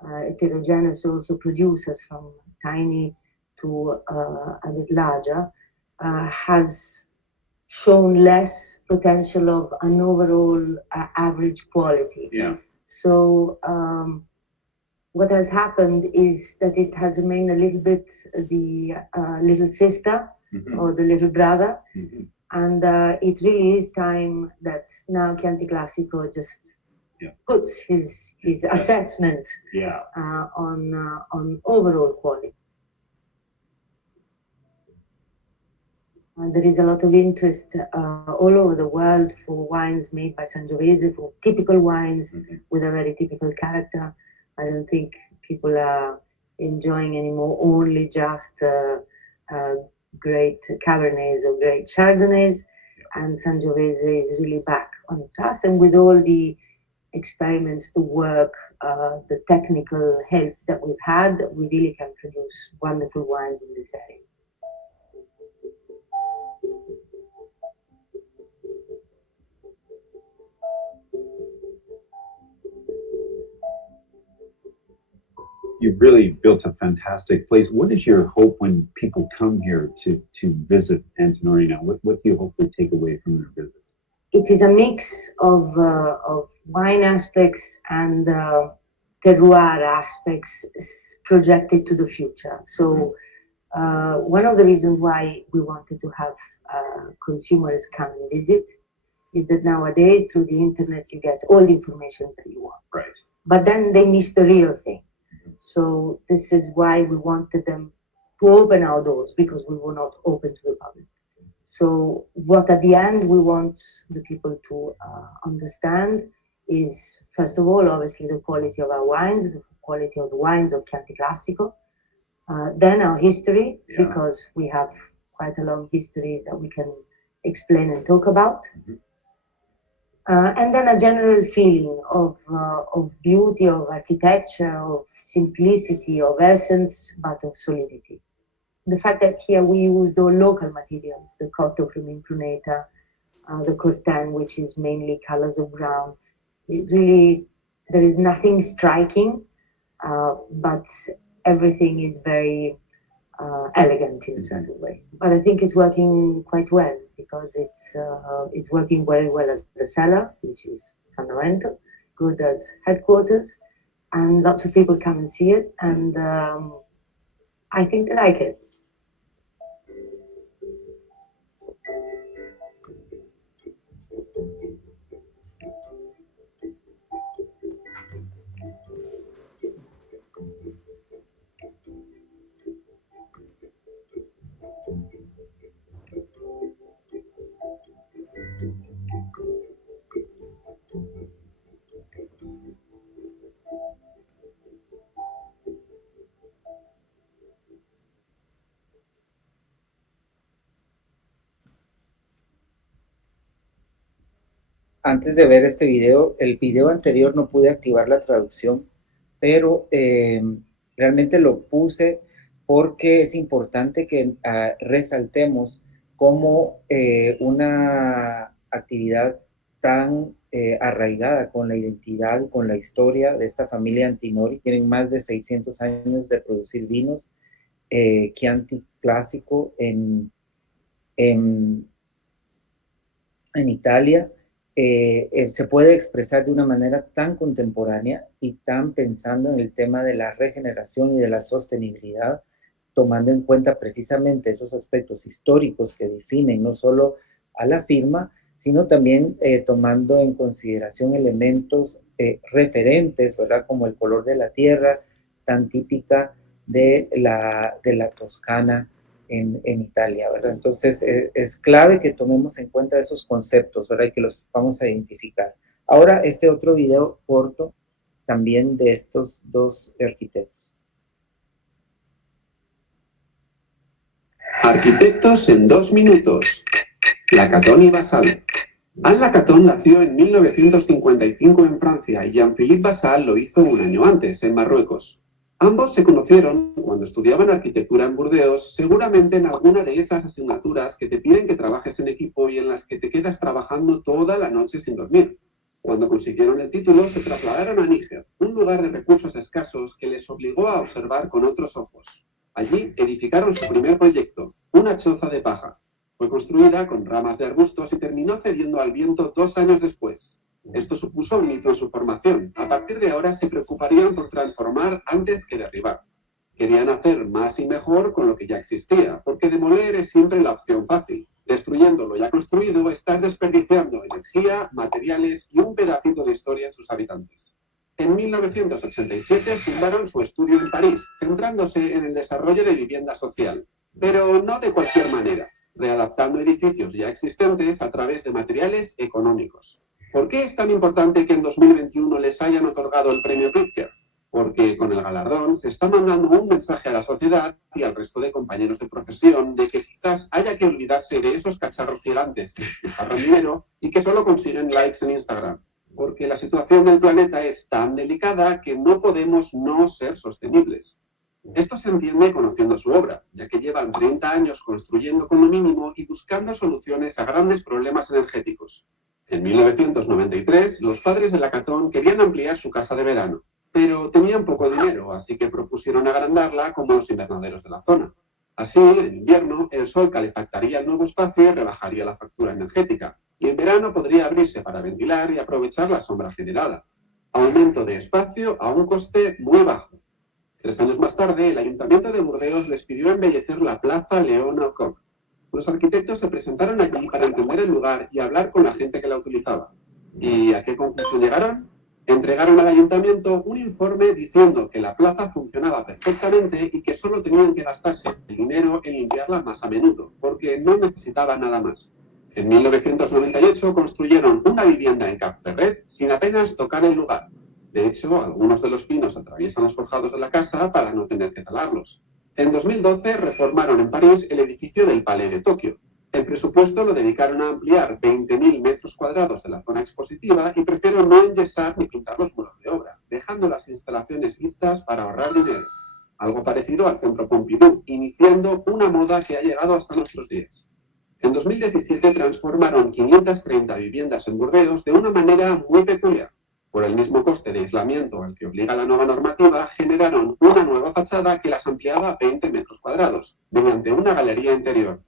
heterogeneous also producers from tiny to a bit larger, has shown less potential of an overall average quality. Yeah. So what has happened is that it has remained a little bit the little sister or the little brother. And it really is time that now Chianti Classico just puts his assessment on overall quality. And there is a lot of interest all over the world for wines made by Sangiovese, for typical wines with a very typical character. I don't think people are enjoying anymore only just great Cabernets or great Chardonnays. And Sangiovese is really back on the task, and with all the experiments, the work, the technical help that we've had, we really can produce wonderful wines in this area. You've really built a fantastic place. What is your hope when people come here to visit Antinori? What do you hope they take away from their visit? It is a mix of wine aspects and terroir aspects projected to the future. So one of the reasons why we wanted to have consumers come and visit is that nowadays through the internet you get all the information that you want. Right. But then they miss the real thing. So this is why we wanted them to open our doors, because we were not open to the public. So what at the end we want the people to understand is, first of all, obviously the quality of our wines, the quality of the wines of Chianti Classico, then our history, because we have quite a long history that we can explain and talk about. And then a general feeling of beauty, of architecture, of simplicity, of essence, but of solidity. The fact that here we used all local materials, the cotto from Impruneta, the Corten, which is mainly colors of brown. It really, there is nothing striking, but everything is very elegant in a certain way. But I think it's working quite well, because it's working very well as the cellar, which is fundamental, good as headquarters, and lots of people come and see it, and I think they like it. Antes de ver este video, el video anterior no pude activar la traducción, pero realmente lo puse porque es importante que resaltemos cómo una actividad tan arraigada con la identidad y con la historia de esta familia Antinori, tienen más de 600 años de producir vinos, Chianti Classico en Italia, se puede expresar de una manera tan contemporánea y tan pensando en el tema de la regeneración y de la sostenibilidad, tomando en cuenta precisamente esos aspectos históricos que definen no solo a la firma, sino también tomando en consideración elementos referentes, ¿verdad? Como el color de la tierra, tan típica de la Toscana en Italia, ¿verdad? Entonces es clave que tomemos en cuenta esos conceptos, ¿verdad? Y que los vamos a identificar. Ahora este otro video corto también de estos dos arquitectos. Arquitectos en 2 minutos. Lacaton y Vassal. Anne Lacaton nació en 1955 en Francia y Jean-Philippe Vassal lo hizo un año antes, en Marruecos. Ambos se conocieron cuando estudiaban arquitectura en Burdeos, seguramente en alguna de esas asignaturas que te piden que trabajes en equipo y en las que te quedas trabajando toda la noche sin dormir. Cuando consiguieron el título, se trasladaron a Níger, un lugar de recursos escasos que les obligó a observar con otros ojos. Allí edificaron su primer proyecto, una choza de paja. Fue construida con ramas de arbustos y terminó cediendo al viento 2 años después. Esto supuso un hito en su formación. A partir de ahora se preocuparían por transformar antes que derribar. Querían hacer más y mejor con lo que ya existía, porque demoler es siempre la opción fácil. Destruyendo lo ya construido, estás desperdiciando energía, materiales y un pedacito de historia en sus habitantes. En 1987 fundaron su estudio en París, centrándose en el desarrollo de vivienda social, pero no de cualquier manera, readaptando edificios ya existentes a través de materiales económicos. ¿Por qué es tan importante que en 2021 les hayan otorgado el premio Pritzker? Porque con el galardón se está mandando un mensaje a la sociedad y al resto de compañeros de profesión de que quizás haya que olvidarse de esos cacharros gigantes que despilfarran dinero y que solo consiguen likes en Instagram. Porque la situación del planeta es tan delicada que no podemos no ser sostenibles. Esto se entiende conociendo su obra, ya que llevan 30 años construyendo con lo mínimo y buscando soluciones a grandes problemas energéticos. En 1993, los padres de la Catón querían ampliar su casa de verano, pero tenían poco dinero, así que propusieron agrandarla como los invernaderos de la zona. Así, en invierno, el sol calefactaría el nuevo espacio y rebajaría la factura energética, y en verano podría abrirse para ventilar y aprovechar la sombra generada. Aumento de espacio a un coste muy bajo. 3 años más tarde, el Ayuntamiento de Burdeos les pidió embellecer la Plaza León Aucoq. Los arquitectos se presentaron allí para entender el lugar y hablar con la gente que la utilizaba. ¿Y a qué conclusión llegaron? Entregaron al ayuntamiento un informe diciendo que la plaza funcionaba perfectamente y que solo tenían que gastarse el dinero en limpiarla más a menudo, porque no necesitaba nada más. En 1998 construyeron una vivienda en Cap Ferret sin apenas tocar el lugar. De hecho, algunos de los pinos atraviesan los forjados de la casa para no tener que talarlos. En 2012 reformaron en París el edificio del Palais de Tokio. El presupuesto lo dedicaron a ampliar 20.000 metros cuadrados de la zona expositiva y prefieren no enyesar ni pintar los muros de obra, dejando las instalaciones listas para ahorrar dinero. Algo parecido al Centro Pompidou, iniciando una moda que ha llegado hasta nuestros días. En 2017 transformaron 530 viviendas en Burdeos de una manera muy peculiar. Por el mismo coste de aislamiento al que obliga la nueva normativa, generaron una nueva fachada que las ampliaba a 20 metros cuadrados, mediante una galería interior.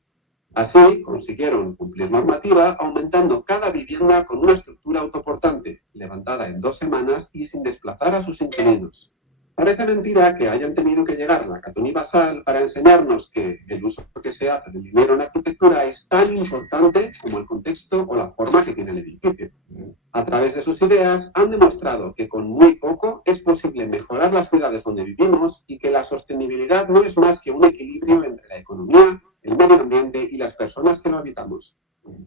Así, consiguieron cumplir normativa aumentando cada vivienda con una estructura autoportante, levantada en 2 semanas y sin desplazar a sus inquilinos. Parece mentira que hayan tenido que llegar la Catón y Basal para enseñarnos que el uso que se hace del dinero en arquitectura es tan importante como el contexto o la forma que tiene el edificio. A través de sus ideas han demostrado que con muy poco es posible mejorar las ciudades donde vivimos y que la sostenibilidad no es más que un equilibrio entre la economía, el medio ambiente y las personas que lo habitamos.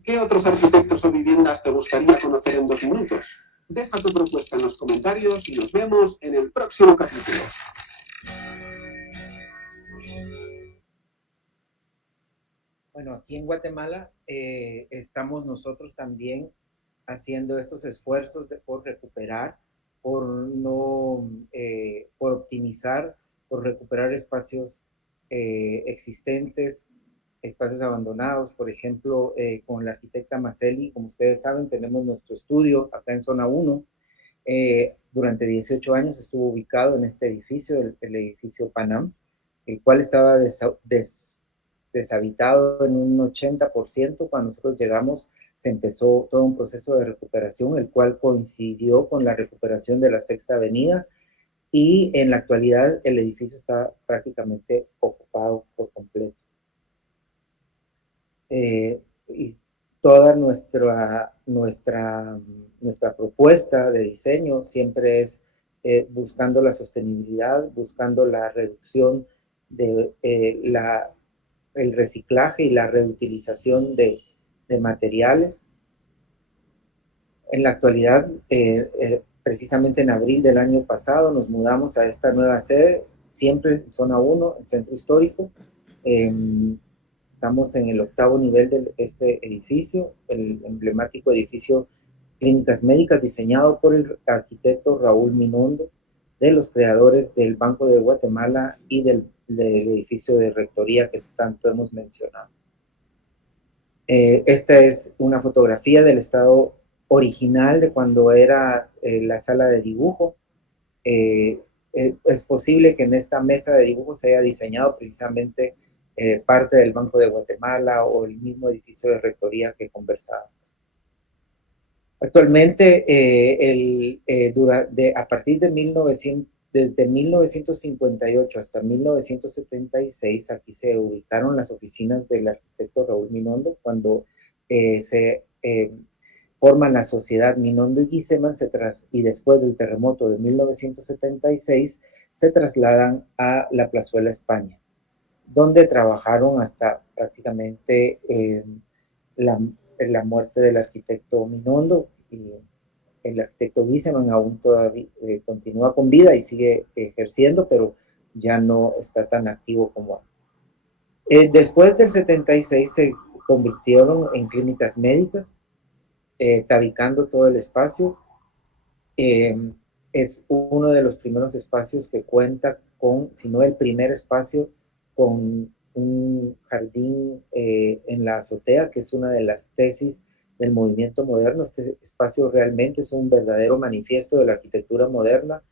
¿Qué otros arquitectos o viviendas te gustaría conocer en 2 minutos? Deja tu propuesta en los comentarios y nos vemos en el próximo capítulo. Bueno, aquí en Guatemala estamos nosotros también haciendo estos esfuerzos por recuperar, por no, por optimizar, por recuperar espacios existentes, espacios abandonados. Por ejemplo, con la arquitecta Maceli, como ustedes saben, tenemos nuestro estudio acá en Zona 1. Durante 18 años estuvo ubicado en este edificio, el edificio Panam, el cual estaba deshabitado en un 80%. Cuando nosotros llegamos, se empezó todo un proceso de recuperación, el cual coincidió con la recuperación de la Sexta Avenida, y en la actualidad el edificio está prácticamente ocupado por completo. Y toda nuestra propuesta de diseño siempre es buscando la sostenibilidad, buscando la reducción de el reciclaje y la reutilización de materiales. En la actualidad, precisamente en abril del año pasado, nos mudamos a esta nueva sede, siempre en Zona 1, el Centro Histórico. Estamos en el 8º nivel de este edificio, el emblemático edificio Clínicas Médicas, diseñado por el arquitecto Raúl Minondo, de los creadores del Banco de Guatemala y del edificio de rectoría que tanto hemos mencionado. Esta es una fotografía del estado original de cuando era la sala de dibujo. Es posible que en esta mesa de dibujo se haya diseñado precisamente parte del Banco de Guatemala o el mismo edificio de rectoría que conversábamos. Actualmente, a partir de desde 1958 hasta 1976, aquí se ubicaron las oficinas del arquitecto Raúl Minondo. Cuando se forman la sociedad Minondo y Giseman, y después del terremoto de 1976, se trasladan a la Plazuela España, donde trabajaron hasta prácticamente la muerte del arquitecto Minondo, y el arquitecto Giseman aún todavía continúa con vida y sigue ejerciendo, pero ya no está tan activo como antes. Después del 76 se convirtieron en clínicas médicas, tabicando todo el espacio. Es uno de los primeros espacios que cuenta con, si no el primer espacio, con un jardín en la azotea, que es una de las tesis del movimiento moderno. Este espacio realmente es un verdadero manifiesto de la arquitectura moderna.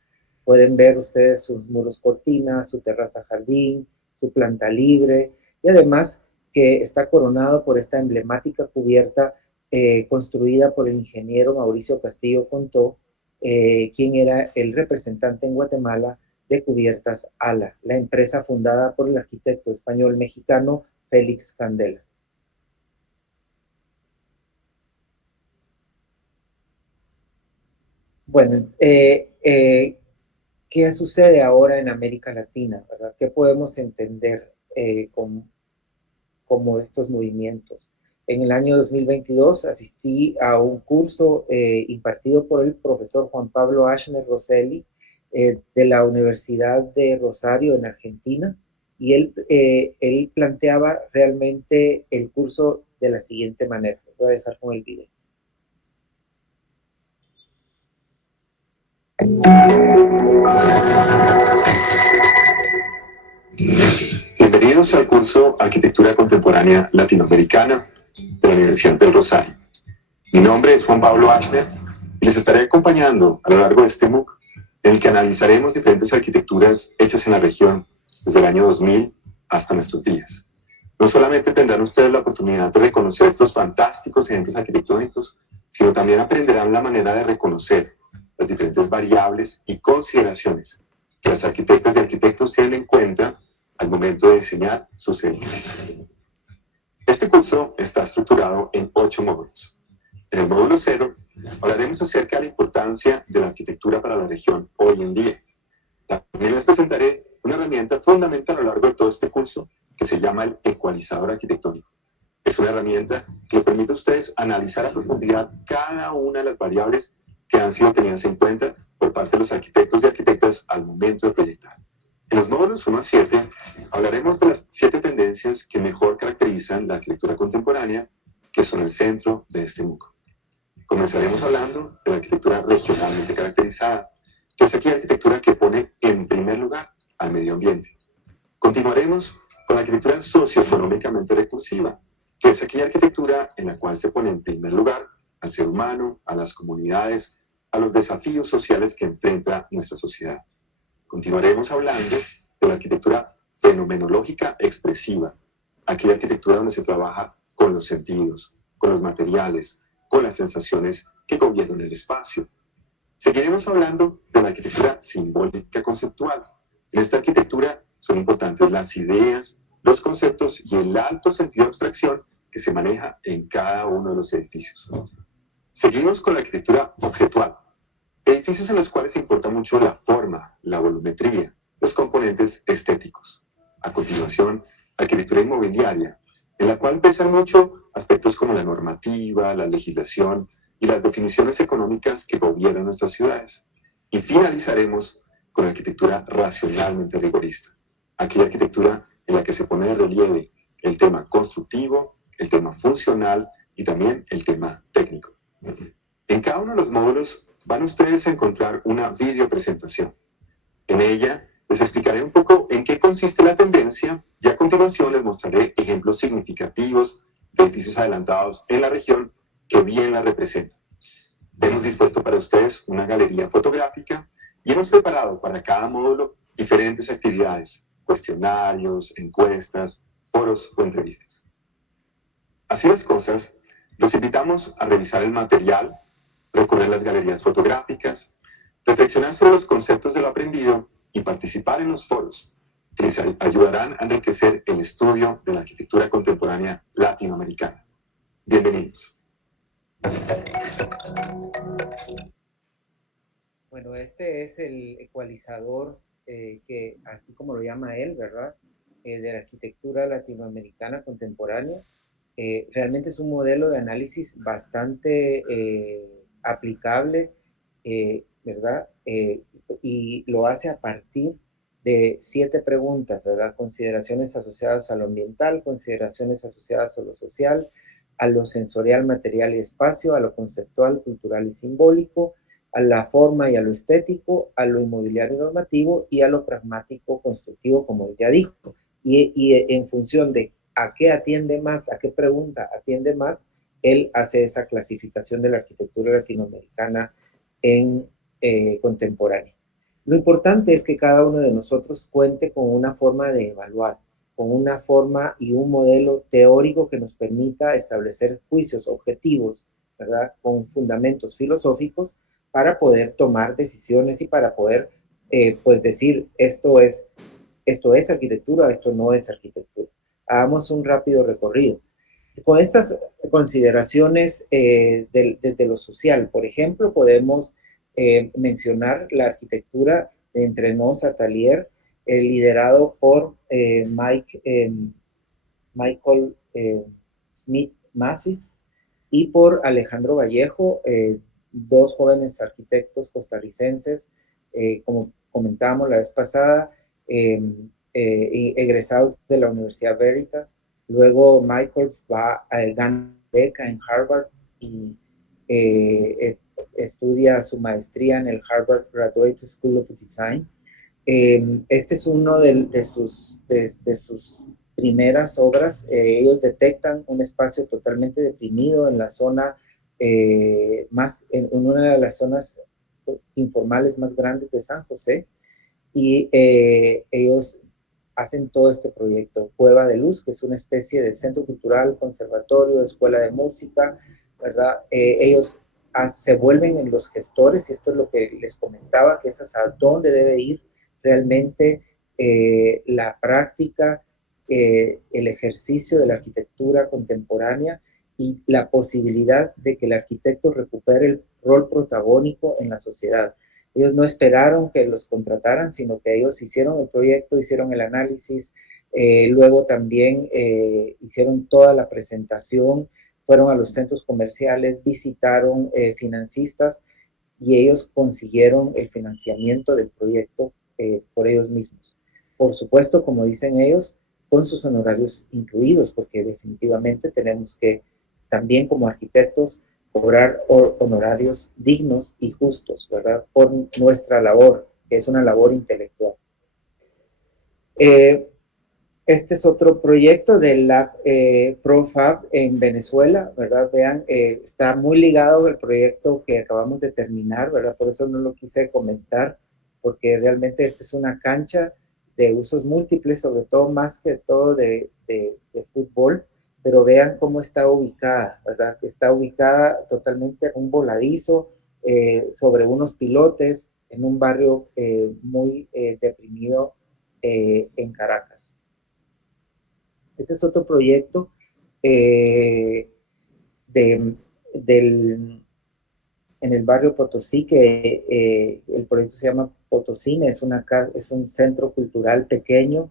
Pueden ver ustedes sus muros cortinas, su terraza jardín, su planta libre, y además que está coronado por esta emblemática cubierta construida por el ingeniero Mauricio Castillo Contó, quien era el representante en Guatemala de Cubiertas ALA, la empresa fundada por el arquitecto español mexicano Félix Candela. Bueno, ¿qué sucede ahora en América Latina, ¿verdad? ¿Qué podemos entender como estos movimientos? En el año 2022 asistí a un curso impartido por el profesor Juan Pablo Ashner Rosselli de la Universidad de Rosario en Argentina, y él planteaba realmente el curso de la siguiente manera. Voy a dejar con el video. Bienvenidos al curso Arquitectura Contemporánea Latinoamericana de la Universidad del Rosario. Mi nombre es Juan Pablo Ashner y les estaré acompañando a lo largo de este MOOC, en el que analizaremos diferentes arquitecturas hechas en la región desde el año 2000 hasta nuestros días. No solamente tendrán ustedes la oportunidad de reconocer estos fantásticos ejemplos arquitectónicos, sino también aprenderán la manera de reconocer las diferentes variables y consideraciones que las arquitectas y arquitectos tienen en cuenta al momento de diseñar sus edificios. Este curso está estructurado en 8 módulos. En el módulo 0 hablaremos acerca de la importancia de la arquitectura para la región hoy en día. También les presentaré una herramienta fundamental a lo largo de todo este curso que se llama el ecualizador arquitectónico. Es una herramienta que les permite a ustedes analizar a profundidad cada una de las variables que han sido tenidas en cuenta por parte de los arquitectos y arquitectas al momento de proyectar. En los módulos 1 a 7 hablaremos de las 7 tendencias que mejor caracterizan la arquitectura contemporánea, que son el centro de este MOOC. Comenzaremos hablando de la arquitectura regionalmente caracterizada, que es aquella arquitectura que pone en primer lugar al medio ambiente. Continuaremos con la arquitectura socioeconómicamente recursiva, que es aquella arquitectura en la cual se pone en primer lugar al ser humano, a las comunidades, a los desafíos sociales que enfrenta nuestra sociedad. Continuaremos hablando de la arquitectura fenomenológica expresiva, aquella arquitectura donde se trabaja con los sentidos, con los materiales, con las sensaciones que gobiernan el espacio. Seguiremos hablando de la arquitectura simbólica conceptual. En esta arquitectura son importantes las ideas, los conceptos y el alto sentido de abstracción que se maneja en cada uno de los edificios. Seguimos con la arquitectura objetual. Edificios en los cuales importa mucho la forma, la volumetría, los componentes estéticos. A continuación, arquitectura inmobiliaria, en la cual pesan mucho aspectos como la normativa, la legislación y las definiciones económicas que gobiernan nuestras ciudades. Y finalizaremos con la arquitectura racionalmente rigorista, aquella arquitectura en la que se pone de relieve el tema constructivo, el tema funcional y también el tema técnico. En cada uno de los módulos van ustedes a encontrar una videopresentación. En ella les explicaré un poco en qué consiste la tendencia y a continuación les mostraré ejemplos significativos de edificios adelantados en la región que bien la representan. Hemos dispuesto para ustedes una galería fotográfica y hemos preparado para cada módulo diferentes actividades, cuestionarios, encuestas, foros o entrevistas. Así las cosas, los invitamos a revisar el material recorrer las galerías fotográficas, reflexionar sobre los conceptos de lo aprendido y participar en los foros que les ayudarán a enriquecer el estudio de la arquitectura contemporánea latinoamericana. Bienvenidos. Bueno, este es el ecualizador que, así como lo llama él, ¿verdad? De la arquitectura latinoamericana contemporánea. Realmente es un modelo de análisis bastante aplicable, ¿verdad? Y lo hace a partir de 7 preguntas, ¿verdad? Consideraciones asociadas a lo ambiental, consideraciones asociadas a lo social, a lo sensorial, material y espacio, a lo conceptual, cultural y simbólico, a la forma y a lo estético, a lo inmobiliario y normativo y a lo pragmático constructivo, como él ya dijo. Y en función de a qué atiende más, a qué pregunta atiende más, él hace esa clasificación de la arquitectura latinoamericana en contemporánea. Lo importante es que cada uno de nosotros cuente con una forma de evaluar, con una forma y un modelo teórico que nos permita establecer juicios objetivos, ¿verdad? Con fundamentos filosóficos para poder tomar decisiones y para poder, pues decir, esto es arquitectura, esto no es arquitectura. Hagamos un rápido recorrido. Con estas consideraciones desde lo social, por ejemplo, podemos mencionar la arquitectura de Entre Nos Atelier, liderado por Michael Smith Massis y por Alejandro Vallejo, 2 jóvenes arquitectos costarricenses, como comentábamos la vez pasada, egresados de la Universidad Veritas. Luego Michael va a gana beca en Harvard y estudia su maestría en el Harvard Graduate School of Design. Este es uno de sus primeras obras. Ellos detectan un espacio totalmente deprimido en la zona, en una de las zonas informales más grandes de San José, y ellos hacen todo este proyecto, Cueva de Luz, que es una especie de centro cultural, conservatorio, escuela de música, ¿verdad? Ellos se vuelven en los gestores, y esto es lo que les comentaba, que es hasta dónde debe ir realmente la práctica, el ejercicio de la arquitectura contemporánea y la posibilidad de que el arquitecto recupere el rol protagónico en la sociedad. Ellos no esperaron que los contrataran, sino que ellos hicieron el proyecto, hicieron el análisis, luego también hicieron toda la presentación, fueron a los centros comerciales, visitaron financistas y ellos consiguieron el financiamiento del proyecto por ellos mismos. Por supuesto, como dicen ellos, con sus honorarios incluidos, porque definitivamente tenemos que también como arquitectos cobrar honorarios dignos y justos, ¿verdad? Por nuestra labor, que es una labor intelectual. Este es otro proyecto de la ProFab en Venezuela, ¿verdad? Vean, está muy ligado al proyecto que acabamos de terminar, ¿verdad? Por eso no lo quise comentar, porque realmente esta es una cancha de usos múltiples, sobre todo más que todo de fútbol, pero vean cómo está ubicada, ¿verdad? Está ubicada totalmente en un voladizo, sobre unos pilotes, en un barrio muy deprimido en Caracas. Este es otro proyecto de, del, en el barrio Potosí, que el proyecto se llama Potosí, es un centro cultural pequeño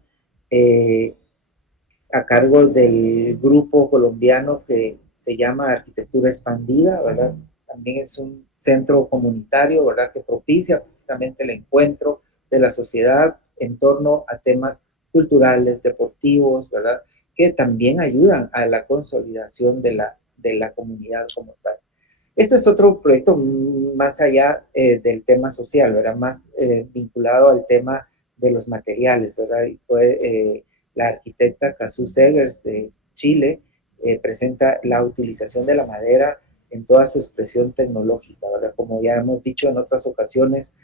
a cargo del grupo colombiano que se llama Arquitectura Expandida, ¿verdad? También es un centro comunitario, ¿verdad? Que propicia precisamente el encuentro de la sociedad en torno a temas culturales, deportivos, ¿verdad? Que también ayudan a la consolidación de la comunidad como tal. Este es otro proyecto más allá del tema social, ¿verdad? Más vinculado al tema de los materiales, ¿verdad? Y fue la arquitecta Cazú Segers de Chile, presenta la utilización de la madera en toda su expresión tecnológica, ¿verdad? Como ya hemos dicho en otras ocasiones,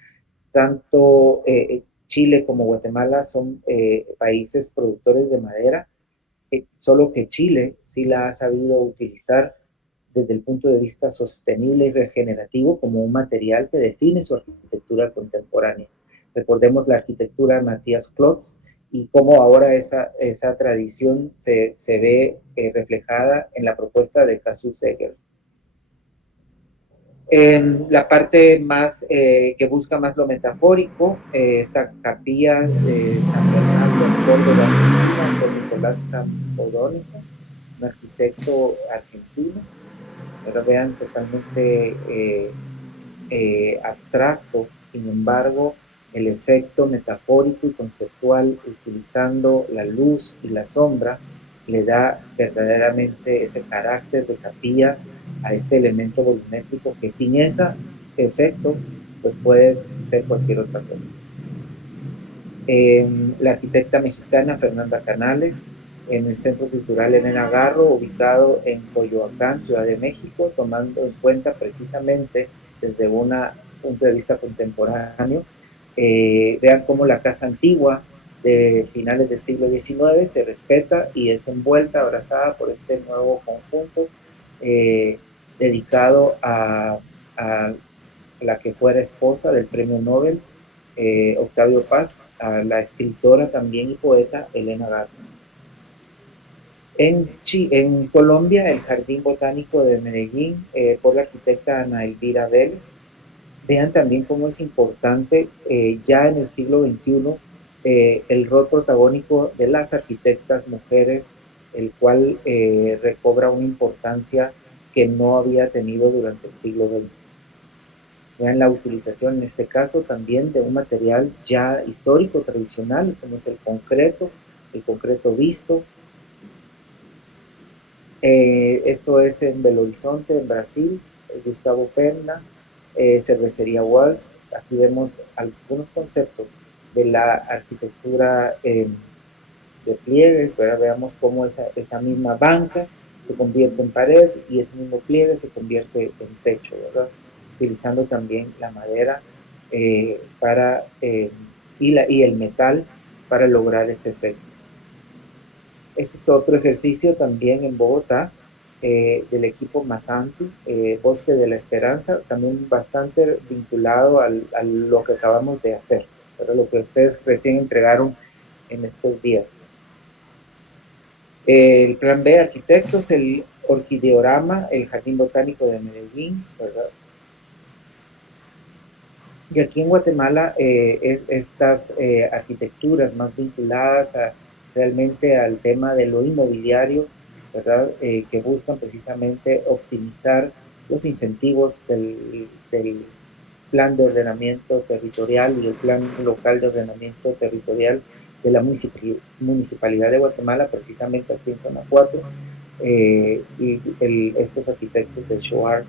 tanto Chile como Guatemala son países productores de madera, solo que Chile sí la ha sabido utilizar desde el punto de vista sostenible y regenerativo como un material que define su arquitectura contemporánea. Recordemos la arquitectura de Matthias Klotz y cómo ahora esa tradición se ve reflejada en la propuesta de Cassius Seger. En la parte más que busca más lo metafórico, esta capilla de San Bernardo en Córdoba, por Nicolás Campodónico, un arquitecto argentino. Ahora vean, totalmente abstracto, sin embargo, el efecto metafórico y conceptual utilizando la luz y la sombra le da verdaderamente ese carácter de capilla a este elemento volumétrico que sin ese efecto pues puede ser cualquier otra cosa. La arquitecta mexicana Fernanda Canales en el Centro Cultural Elena Garro, ubicado en Coyoacán, Ciudad de México, tomando en cuenta precisamente desde un punto de vista contemporáneo. Vean cómo la casa antigua de finales del siglo XIX se respeta y es envuelta, abrazada por este nuevo conjunto dedicado a la que fuera esposa del premio Nobel Octavio Paz, a la escritora también y poeta Elena Garro. En Colombia, el Jardín Botánico de Medellín, por la arquitecta Ana Elvira Vélez. Vean también cómo es importante ya en el siglo XXI el rol protagónico de las arquitectas mujeres, el cual recobra una importancia que no había tenido durante el siglo XX. Vean la utilización en este caso también de un material ya histórico, tradicional, como es el concreto visto. Esto es en Belo Horizonte, en Brasil, Gustavo Perna, Cervecería Walls. Aquí vemos algunos conceptos de la arquitectura de pliegues, ¿verdad? Veamos cómo esa misma banca se convierte en pared y ese mismo pliegue se convierte en techo, ¿verdad? Utilizando también la madera y el metal para lograr ese efecto. Este es otro ejercicio también en Bogotá del equipo Masanti, Bosque de la Esperanza, también bastante vinculado a lo que acabamos de hacer, ¿verdad? Lo que ustedes recién entregaron en estos días. El plan B, arquitectos, el Orquideorama, el Jardín Botánico de Medellín, ¿verdad? Y aquí en Guatemala estas arquitecturas más vinculadas realmente al tema de lo inmobiliario, ¿verdad? Que buscan precisamente optimizar los incentivos del plan de ordenamiento territorial y el plan local de ordenamiento territorial de la Municipalidad de Guatemala, precisamente aquí en Zona 4, y estos arquitectos del SHOAR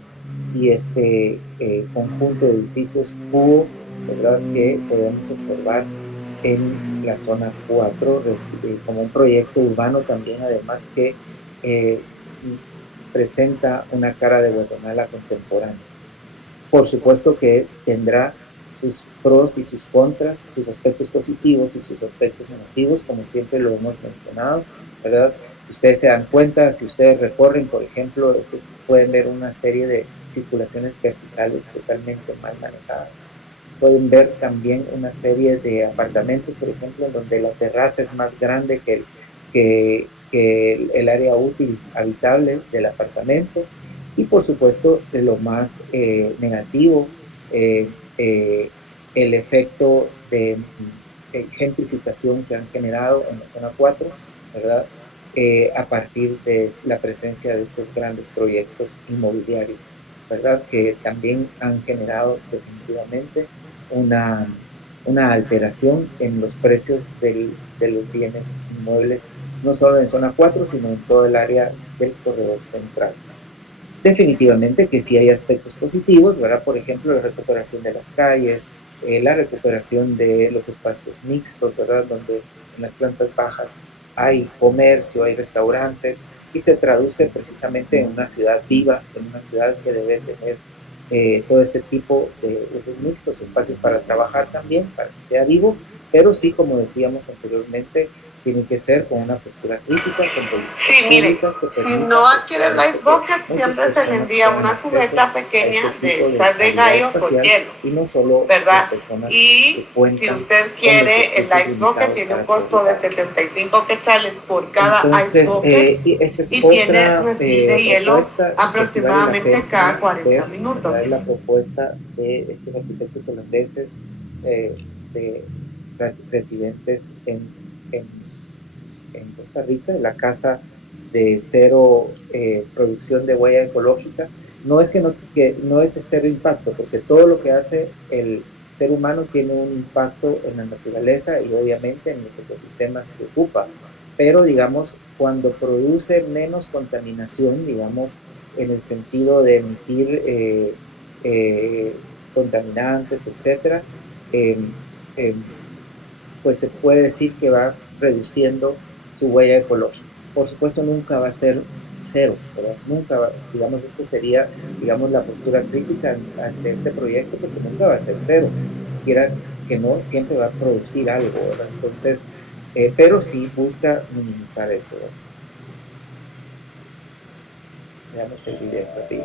y este conjunto de edificios cubo, ¿verdad? Que podemos observar en la zona 4 como un proyecto urbano también, además que presenta una cara de Guatemala contemporánea. Por supuesto que tendrá sus pros y sus contras, sus aspectos positivos y sus aspectos negativos, como siempre lo hemos mencionado, ¿verdad? Si ustedes se dan cuenta, si ustedes recorren, por ejemplo, estos pueden ver una serie de circulaciones verticales totalmente mal manejadas. Pueden ver también una serie de apartamentos, por ejemplo, en donde la terraza es más grande que el área útil habitable del apartamento. Y por supuesto, de lo más negativo, el efecto de gentrificación que han generado en la zona 4, ¿verdad? A partir de la presencia de estos grandes proyectos inmobiliarios, ¿verdad? Que también han generado definitivamente una alteración en los precios de los bienes inmuebles, no solo en zona 4, sino en todo el área del corredor central. Definitivamente que sí hay aspectos positivos, ¿verdad? Por ejemplo, la recuperación de las calles, la recuperación de los espacios mixtos, ¿verdad? Donde en las plantas bajas hay comercio, hay restaurantes, y se traduce precisamente en una ciudad viva, en una ciudad que debe tener todo este tipo de usos mixtos, espacios para trabajar también, para que sea vivo, pero sí, como decíamos anteriormente, tiene que ser con una postura crítica, con políticas Sí, mire, públicas que si permitan no adquiere el Ice Bucket, muchas siempre se le personas envía tengan una acceso cubeta a pequeña este de tipo de sal de habilidad gallo con espacial, hielo, y no solo ¿verdad? las personas que Y si cuentan usted con los quiere, el recursos Ice Bucket limitados tiene un para costo de poder. 75 quetzales por cada Ice Entonces, Bucket y esta es y tiene otra refil de hielo propuesta que sí vale la aproximadamente pena cada 40 ver, minutos. ¿verdad? Es la propuesta de estos arquitectos holandeses, de residentes en, en Costa Rica, en la Casa de Cero Producción de Huella Ecológica. No es que no es cero impacto, porque todo lo que hace el ser humano tiene un impacto en la naturaleza y obviamente en los ecosistemas que ocupa, pero digamos, cuando produce menos contaminación, digamos, en el sentido de emitir contaminantes, etcétera, eh, eh, pues se puede decir que va reduciendo su huella ecológica. Por supuesto, nunca va a ser cero, ¿verdad? Nunca va, digamos, esto sería, digamos, la postura crítica ante este proyecto, porque nunca va a ser cero. Quiera que no, siempre va a producir algo, ¿verdad? Entonces, pero sí busca minimizar eso, ¿verdad? Veamos el video rápido.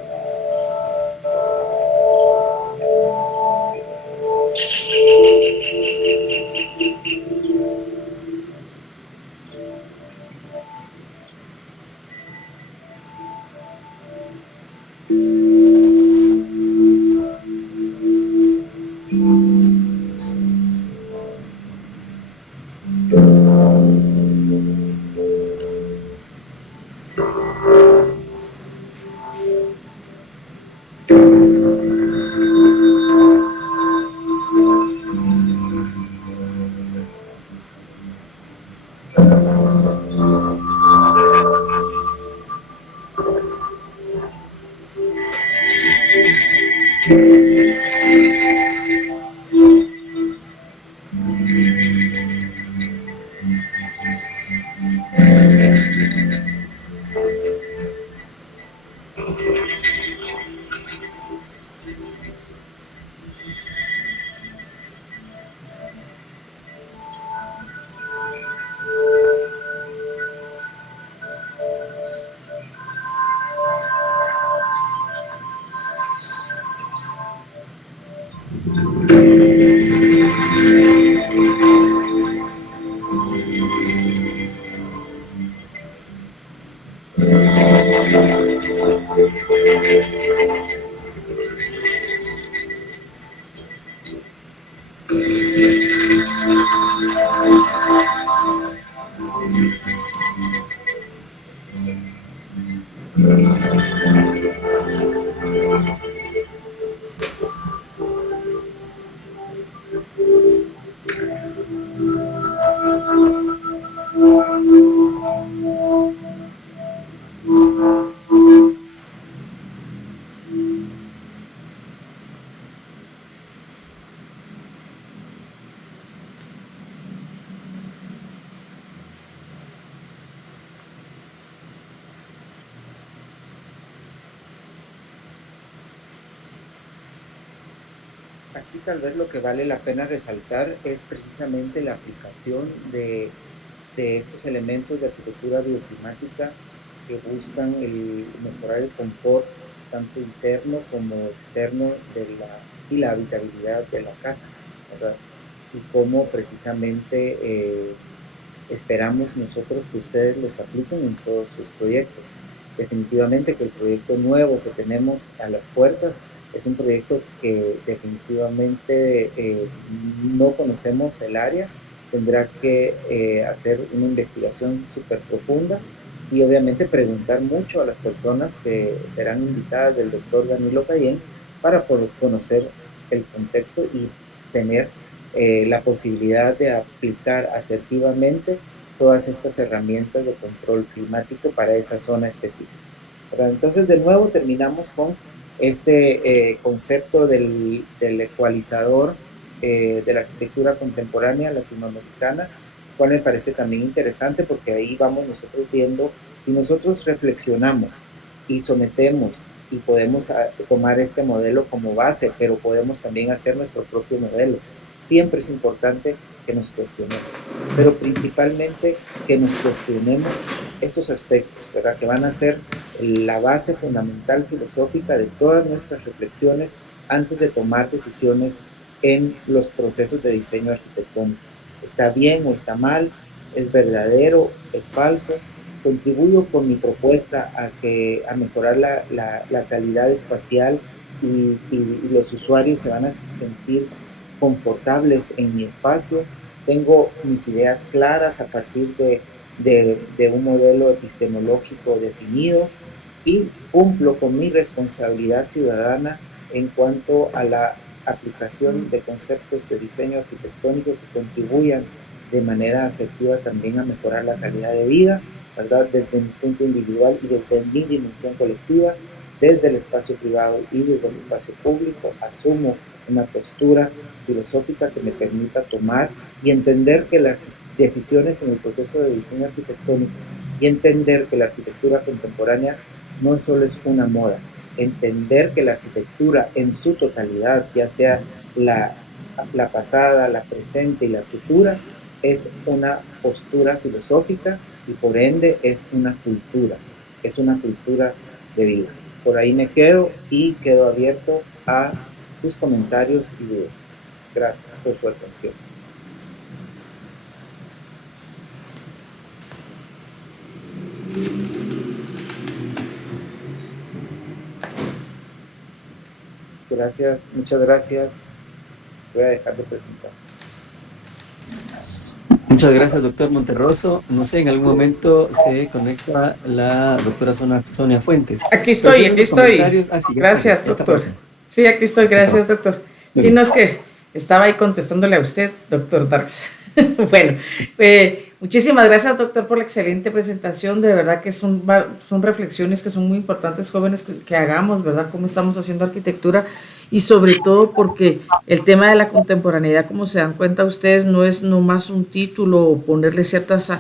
Aquí tal vez lo que vale la pena resaltar es precisamente la aplicación de estos elementos de arquitectura bioclimática que buscan mejorar el confort tanto interno como externo y la habitabilidad de la casa, ¿verdad? Y cómo precisamente esperamos nosotros que ustedes los apliquen en todos sus proyectos. Definitivamente que el proyecto nuevo que tenemos a las puertas es un proyecto que definitivamente no conocemos el área, tendrá que hacer una investigación súper profunda y obviamente preguntar mucho a las personas que serán invitadas del doctor Danilo Cayén para poder conocer el contexto y tener la posibilidad de aplicar asertivamente todas estas herramientas de control climático para esa zona específica. ¿Verdad? Entonces, de nuevo, terminamos con este concepto del ecualizador de la arquitectura contemporánea latinoamericana, cual me parece también interesante porque ahí vamos nosotros viendo, si nosotros reflexionamos y sometemos y podemos tomar este modelo como base, pero podemos también hacer nuestro propio modelo. Siempre es importante que nos cuestionemos, pero principalmente que nos cuestionemos estos aspectos, ¿verdad? Que van a ser la base fundamental filosófica de todas nuestras reflexiones antes de tomar decisiones en los procesos de diseño arquitectónico. ¿Está bien o está mal? ¿Es verdadero? ¿Es falso? Contribuyo con mi propuesta a mejorar la calidad espacial y los usuarios se van a sentir confortables en mi espacio. Tengo mis ideas claras a partir de un modelo epistemológico definido y cumplo con mi responsabilidad ciudadana en cuanto a la aplicación de conceptos de diseño arquitectónico que contribuyan de manera asertiva también a mejorar la calidad de vida, ¿verdad? Desde mi punto individual y desde mi dimensión colectiva, desde el espacio privado y desde el espacio público. Asumo una postura filosófica que me permita tomar y entender que las decisiones en el proceso de diseño arquitectónico y entender que la arquitectura contemporánea no solo es una moda, entender que la arquitectura en su totalidad, ya sea la pasada, la presente y la futura, es una postura filosófica y por ende es una cultura de vida. Por ahí me quedo y quedo abierto a sus comentarios y dudas. Gracias por su atención. Gracias, muchas gracias. Voy a dejar de presentar. Muchas gracias, doctor Monterroso. No sé, en algún momento se conecta la doctora Sonia Fuentes. Aquí estoy. Sí, gracias, doctor. Sí, aquí estoy, gracias, doctor. Sí, no es que estaba ahí contestándole a usted, doctor Darks. Bueno, muchísimas gracias, doctor, por la excelente presentación. De verdad que son reflexiones que son muy importantes, jóvenes, que hagamos, ¿verdad? Cómo estamos haciendo arquitectura y sobre todo porque el tema de la contemporaneidad, como se dan cuenta ustedes, no es nomás un título o ponerle ciertas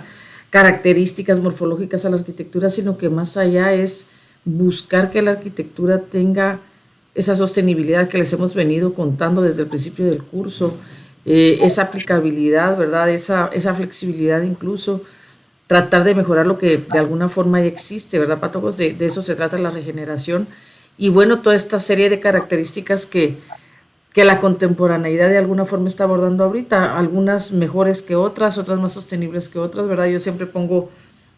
características morfológicas a la arquitectura, sino que más allá es buscar que la arquitectura tenga esa sostenibilidad que les hemos venido contando desde el principio del curso, esa aplicabilidad, ¿verdad? Esa flexibilidad, incluso tratar de mejorar lo que de alguna forma ya existe, ¿verdad, Patojos? De eso se trata la regeneración. Y bueno, toda esta serie de características que la contemporaneidad de alguna forma está abordando ahorita, algunas mejores que otras más sostenibles que otras, ¿verdad? Yo siempre pongo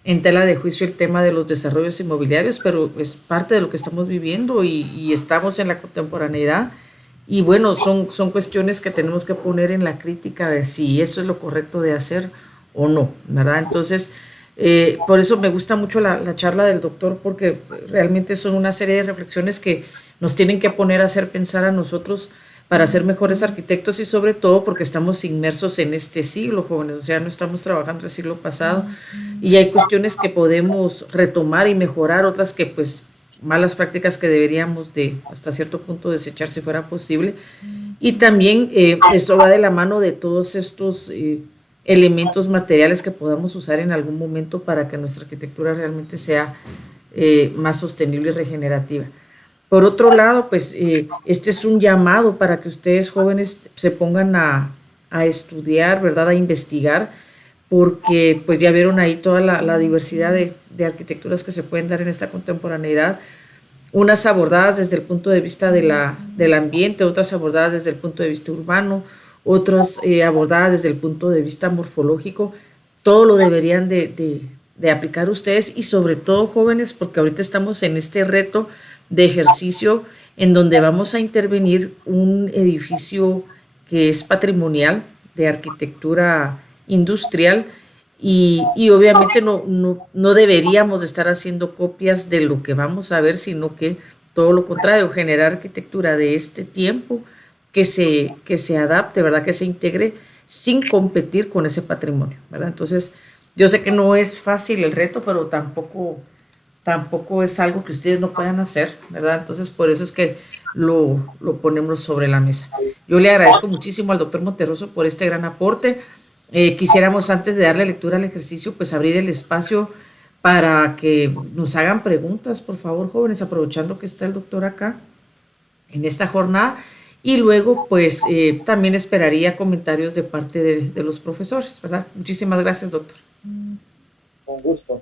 en tela de juicio el tema de los desarrollos inmobiliarios, pero es parte de lo que estamos viviendo y estamos en la contemporaneidad. Y bueno, son cuestiones que tenemos que poner en la crítica a ver si eso es lo correcto de hacer o no, ¿verdad? Entonces, por eso me gusta mucho la charla del doctor, porque realmente son una serie de reflexiones que nos tienen que poner a hacer pensar a nosotros para ser mejores arquitectos y sobre todo porque estamos inmersos en este siglo, jóvenes, o sea, no estamos trabajando el siglo pasado y hay cuestiones que podemos retomar y mejorar, otras que pues malas prácticas que deberíamos de hasta cierto punto desechar si fuera posible. Y también esto va de la mano de todos estos elementos materiales que podamos usar en algún momento para que nuestra arquitectura realmente sea más sostenible y regenerativa. Por otro lado, pues este es un llamado para que ustedes jóvenes se pongan a estudiar, ¿verdad? A investigar, porque pues ya vieron ahí toda la diversidad de arquitecturas que se pueden dar en esta contemporaneidad, unas abordadas desde el punto de vista del ambiente, otras abordadas desde el punto de vista urbano, otras abordadas desde el punto de vista morfológico. Todo lo deberían de aplicar ustedes y sobre todo jóvenes, porque ahorita estamos en este reto de ejercicio en donde vamos a intervenir un edificio que es patrimonial de arquitectura industrial y obviamente no deberíamos estar haciendo copias de lo que vamos a ver, sino que todo lo contrario, generar arquitectura de este tiempo que se adapte, ¿verdad? Que se integre sin competir con ese patrimonio, ¿verdad? Entonces, yo sé que no es fácil el reto, pero tampoco es algo que ustedes no puedan hacer, ¿verdad? Entonces, por eso es que lo ponemos sobre la mesa. Yo le agradezco muchísimo al doctor Monterroso por este gran aporte. Quisiéramos, antes de darle lectura al ejercicio, pues abrir el espacio para que nos hagan preguntas, por favor, jóvenes, aprovechando que está el doctor acá en esta jornada. Y luego, pues, también esperaría comentarios de parte de los profesores, ¿verdad? Muchísimas gracias, doctor. Con gusto.